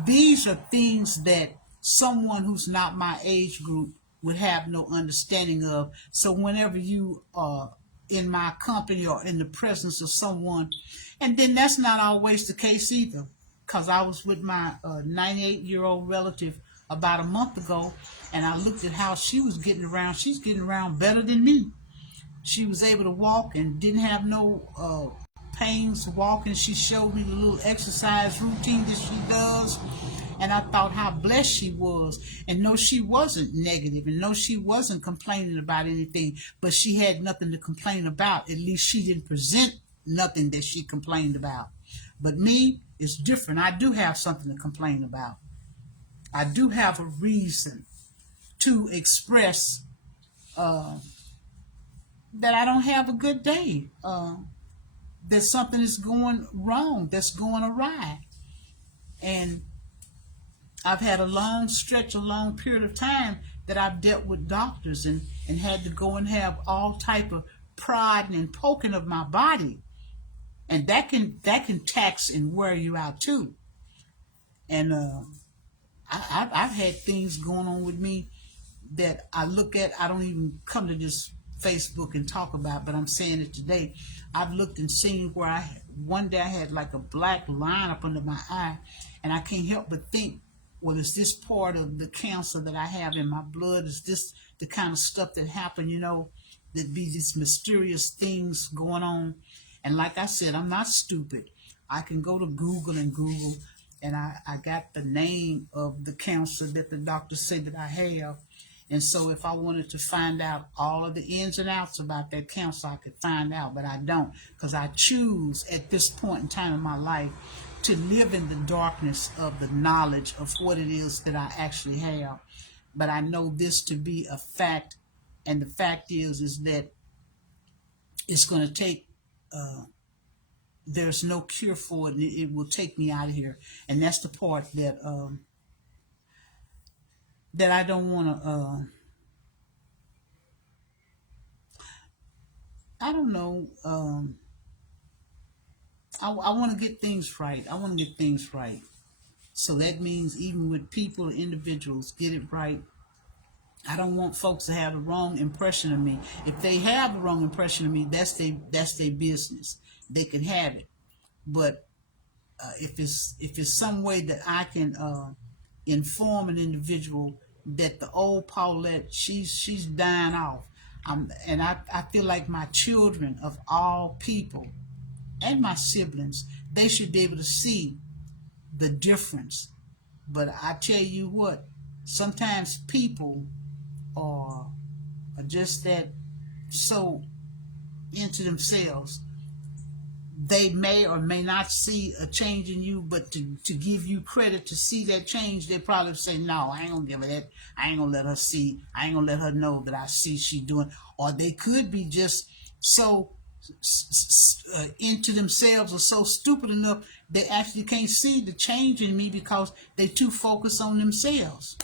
these are things that someone who's not my age group would have no understanding of. So whenever you are in my company or in the presence of someone, and then that's not always the case either, because I was with my 98-year-old relative about a month ago, and I looked at how she was getting around. She's getting around better than me. She was able to walk and didn't have no pains walking. She showed me the little exercise routine that she does, and I thought how blessed she was. And no, she wasn't negative, and no, she wasn't complaining about anything, but she had nothing to complain about. At least she didn't present nothing that she complained about. But me, it's different. I do have something to complain about. I do have a reason to express that I don't have a good day. That something is going wrong, that's going awry. And I've had a long period of time that I've dealt with doctors and had to go and have all type of prodding and poking of my body. And that can tax and wear you out too. And I've had things going on with me that I look at. I don't even come to this Facebook and talk about, but I'm saying it today. I've looked and seen where one day I had like a black line up under my eye, and I can't help but think, well, is this part of the cancer that I have in my blood? Is this the kind of stuff that happened, that be these mysterious things going on? And like I said, I'm not stupid. I can go to Google, and I got the name of the cancer that the doctors say that I have. And so if I wanted to find out all of the ins and outs about that cancer, I could find out, but I don't, because I choose at this point in time in my life to live in the darkness of the knowledge of what it is that I actually have. But I know this to be a fact, and the fact is that it's going to take, there's no cure for it, and it will take me out of here. And that's the part that I don't want to, I don't know, I want to get things right. I want to get things right. So that means even with people, individuals, get it right. I don't want folks to have the wrong impression of me. If they have the wrong impression of me, that's their business. They can have it. But if it's some way that I can inform an individual that the old Paulette, she's dying off, and I feel like my children of all people and my siblings, they should be able to see the difference. But I tell you what, sometimes people are just that so into themselves. They may or may not see a change in you, but to give you credit to see that change, they probably say, no, I ain't gonna give her that. I ain't gonna let her see. I ain't gonna let her know that I see she doing. Or they could be just so into themselves or so stupid enough they actually can't see the change in me because they too focused on themselves.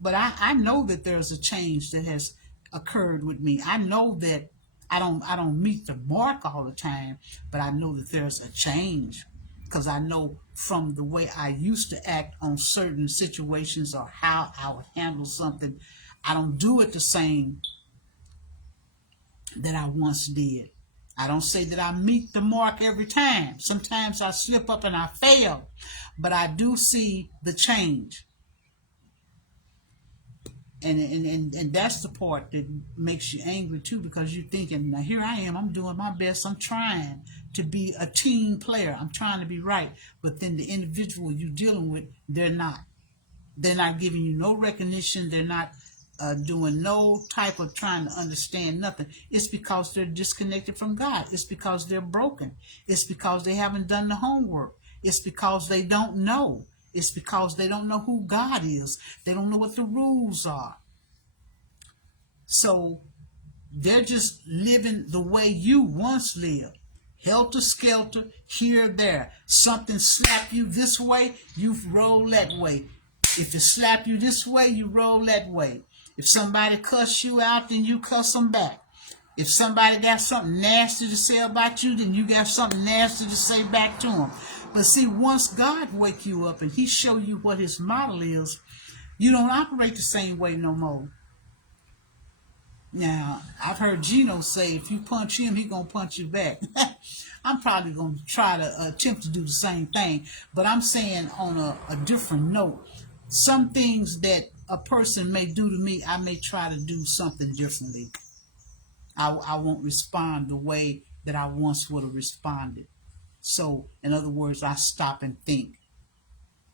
But I know that there's a change that has occurred with me. I know that I don't meet the mark all the time, but I know that there's a change because I know from the way I used to act on certain situations or how I would handle something, I don't do it the same that I once did. I don't say that I meet the mark every time. Sometimes I slip up and I fail, but I do see the change. And that's the part that makes you angry too, because you're thinking, now here I am, I'm doing my best, I'm trying to be a team player, I'm trying to be right, but then the individual you're dealing with, they're not giving you no recognition, they're not doing no type of trying to understand nothing. It's because they're disconnected from God. It's because they're broken. It's because they haven't done the homework. It's because they don't know. It's because they don't know who God is. They don't know what the rules are. So they're just living the way you once lived. Helter skelter, here, there. Something slap you this way, you roll that way. If it slap you this way, you roll that way. If somebody cuss you out, then you cuss them back. If somebody got something nasty to say about you, then you got something nasty to say back to them. But see, once God wake you up and he show you what his model is, you don't operate the same way no more. Now, I've heard Gino say if you punch him, he gonna punch you back. I'm probably gonna try to attempt to do the same thing, but I'm saying on a different note. Some things that a person may do to me, I may try to do something differently. I won't respond the way that I once would have responded. So, in other words, I stop and think.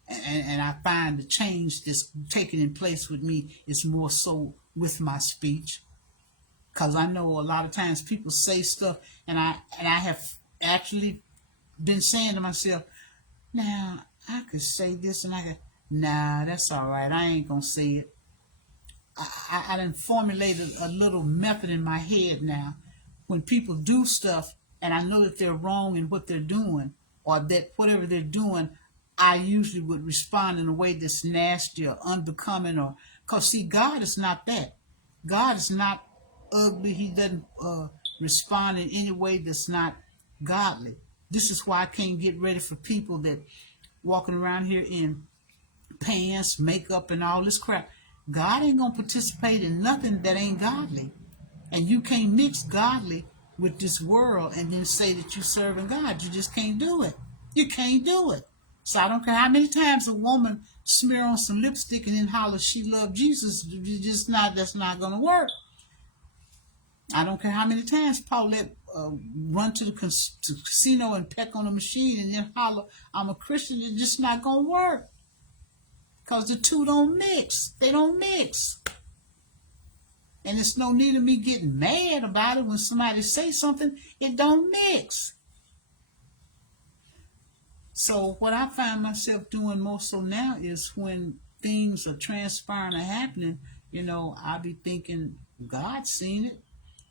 And I find the change that's taking in place with me is more so with my speech. Because I know a lot of times people say stuff, and I have actually been saying to myself, now, I could say this, and I could, nah, that's all right. I ain't going to say it. I done formulated a little method in my head now. When people do stuff and I know that they're wrong in what they're doing, or that whatever they're doing, I usually would respond in a way that's nasty or unbecoming, or because see, God is not that. God is not ugly. He doesn't respond in any way that's not godly. This is why I can't get ready for people that walking around here in pants, makeup, and all this crap. God ain't gonna participate in nothing that ain't godly, and you can't mix godly with this world and then say that you're serving God. You just can't do it. You can't do it. So I don't care how many times a woman smear on some lipstick and then holler she loved Jesus. That's not gonna work. I don't care how many times Paulette run to the casino and peck on a machine and then holler, I'm a Christian. It's just not gonna work. Because the two don't mix. They don't mix. And it's no need of me getting mad about it when somebody say something. It don't mix. So what I find myself doing more so now is when things are transpiring or happening, I be thinking, God's seen it.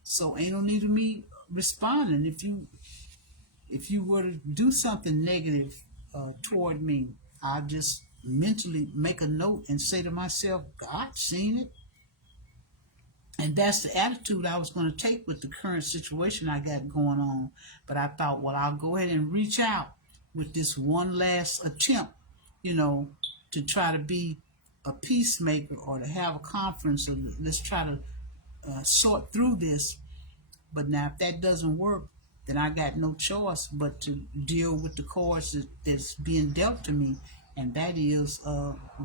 So ain't no need of me responding. If you were to do something negative toward me, I just mentally make a note and say to myself, God's seen it. And that's the attitude I was going to take with the current situation I got going on. But I thought, well, I'll go ahead and reach out with this one last attempt, to try to be a peacemaker or to have a conference, or let's try to sort through this. But now if that doesn't work, then I got no choice but to deal with the cards that's being dealt to me. And that is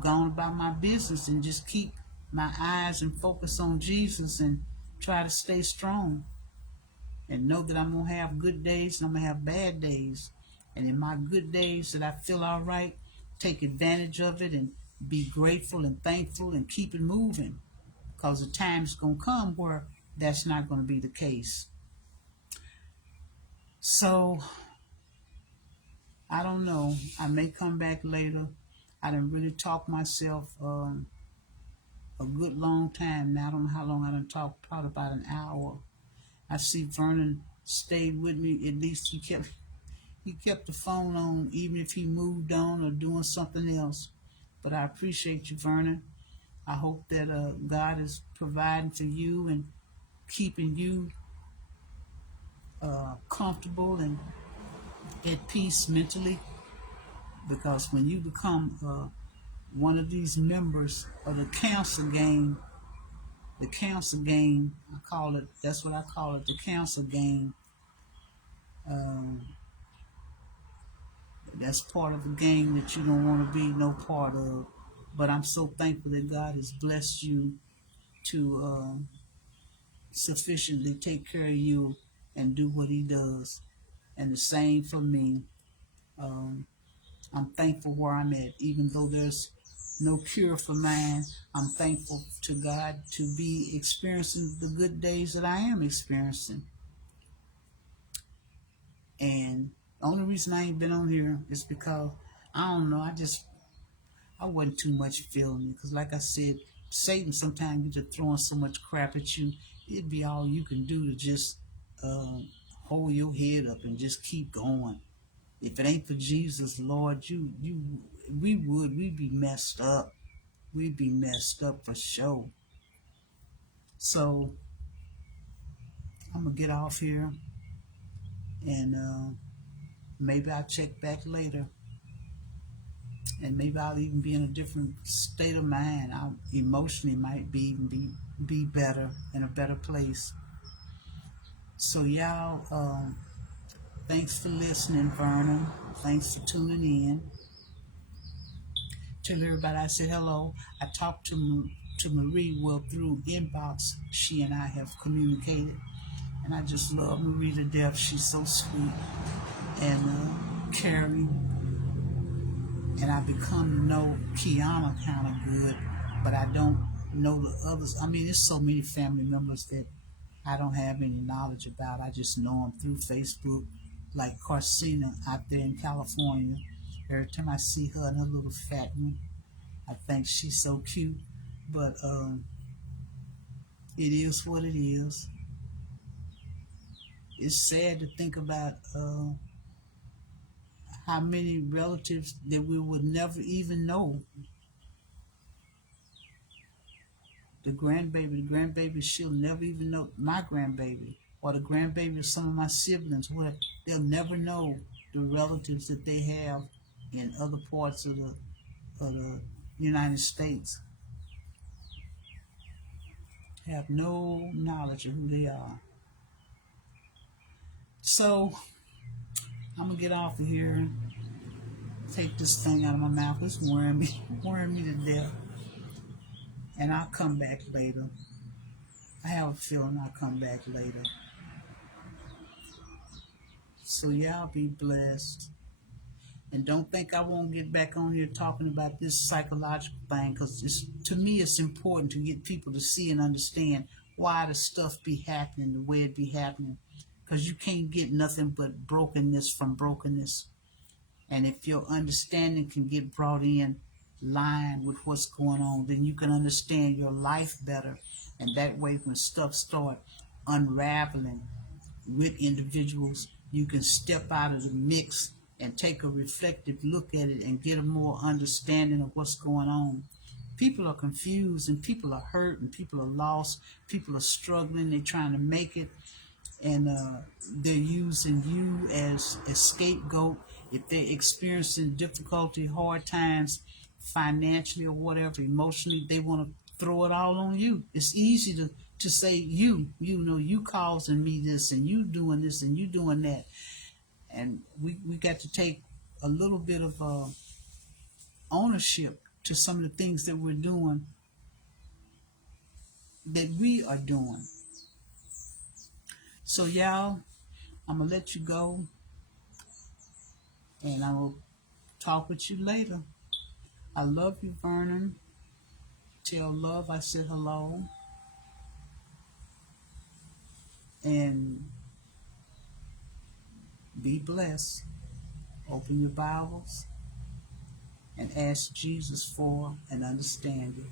going about my business and just keep my eyes and focus on Jesus and try to stay strong. And know that I'm going to have good days and I'm going to have bad days. And in my good days that I feel all right, take advantage of it and be grateful and thankful and keep it moving. Because the time's going to come where that's not going to be the case. So, I don't know. I may come back later. I done really talked myself a good long time now. I don't know how long I done talked, probably about an hour. I see Vernon stayed with me. At least he kept the phone on, even if he moved on or doing something else. But I appreciate you, Vernon. I hope that God is providing for you and keeping you comfortable and at peace mentally. Because when you become one of these members of the council game, I call it, that's what I call it, the council game. Um, that's part of the game that you don't want to be no part of. But I'm so thankful that God has blessed you to sufficiently take care of you and do what He does. And the same for me. Um, I'm thankful where I'm at, even though there's no cure for mine. I'm thankful to God to be experiencing the good days that I am experiencing. And the only reason I ain't been on here is because I don't know. I wasn't too much feeling it. Because like I said, Satan sometimes you just throwing so much crap at you. It'd be all you can do to just uh, hold your head up and just keep going. If it ain't for Jesus, Lord, we'd be messed up. We'd be messed up for sure. So I'm gonna get off here, and maybe I'll check back later, and maybe I'll even be in a different state of mind. I emotionally might be better, in a better place. So y'all, thanks for listening, Vernon. Thanks for tuning in. Tell everybody I said hello. I talked to Marie, well, through inbox. She and I have communicated, and I just love Marie to death. She's so sweet and caring, and I become to know Kiana kind of good, but I don't know the others. I mean, there's so many family members that I don't have any knowledge about. I just know them through Facebook, like Carcina out there in California. Every time I see her and her little fat one, I think she's so cute. But it is what it is. It's sad to think about how many relatives that we would never even know. The grandbaby, she'll never even know my grandbaby or the grandbaby of some of my siblings. Where they'll never know the relatives that they have in other parts of the United States. Have no knowledge of who they are. So I'm gonna get off of here and take this thing out of my mouth. It's worrying me to death. And I'll come back later. I have a feeling I'll come back later. So y'all be blessed. And don't think I won't get back on here talking about this psychological thing, because to me it's important to get people to see and understand why the stuff be happening the way it be happening. Because you can't get nothing but brokenness from brokenness. And if your understanding can get brought in line with what's going on, then you can understand your life better. And that way when stuff start unraveling with individuals, you can step out of the mix and take a reflective look at it and get a more understanding of what's going on. People are confused and people are hurt and people are lost. People are struggling. They're trying to make it, and they're using you as a scapegoat. If they're experiencing difficulty, hard times, financially or whatever, emotionally, they want to throw it all on you. It's easy to say you know, you causing me this and you doing this and you doing that. And we got to take a little bit of ownership to some of the things that we're doing, that we are doing. So y'all, I'm going to let you go, and I will talk with you later. I love you, Vernon. Tell Love I said hello. And be blessed. Open your Bibles and ask Jesus for an understanding.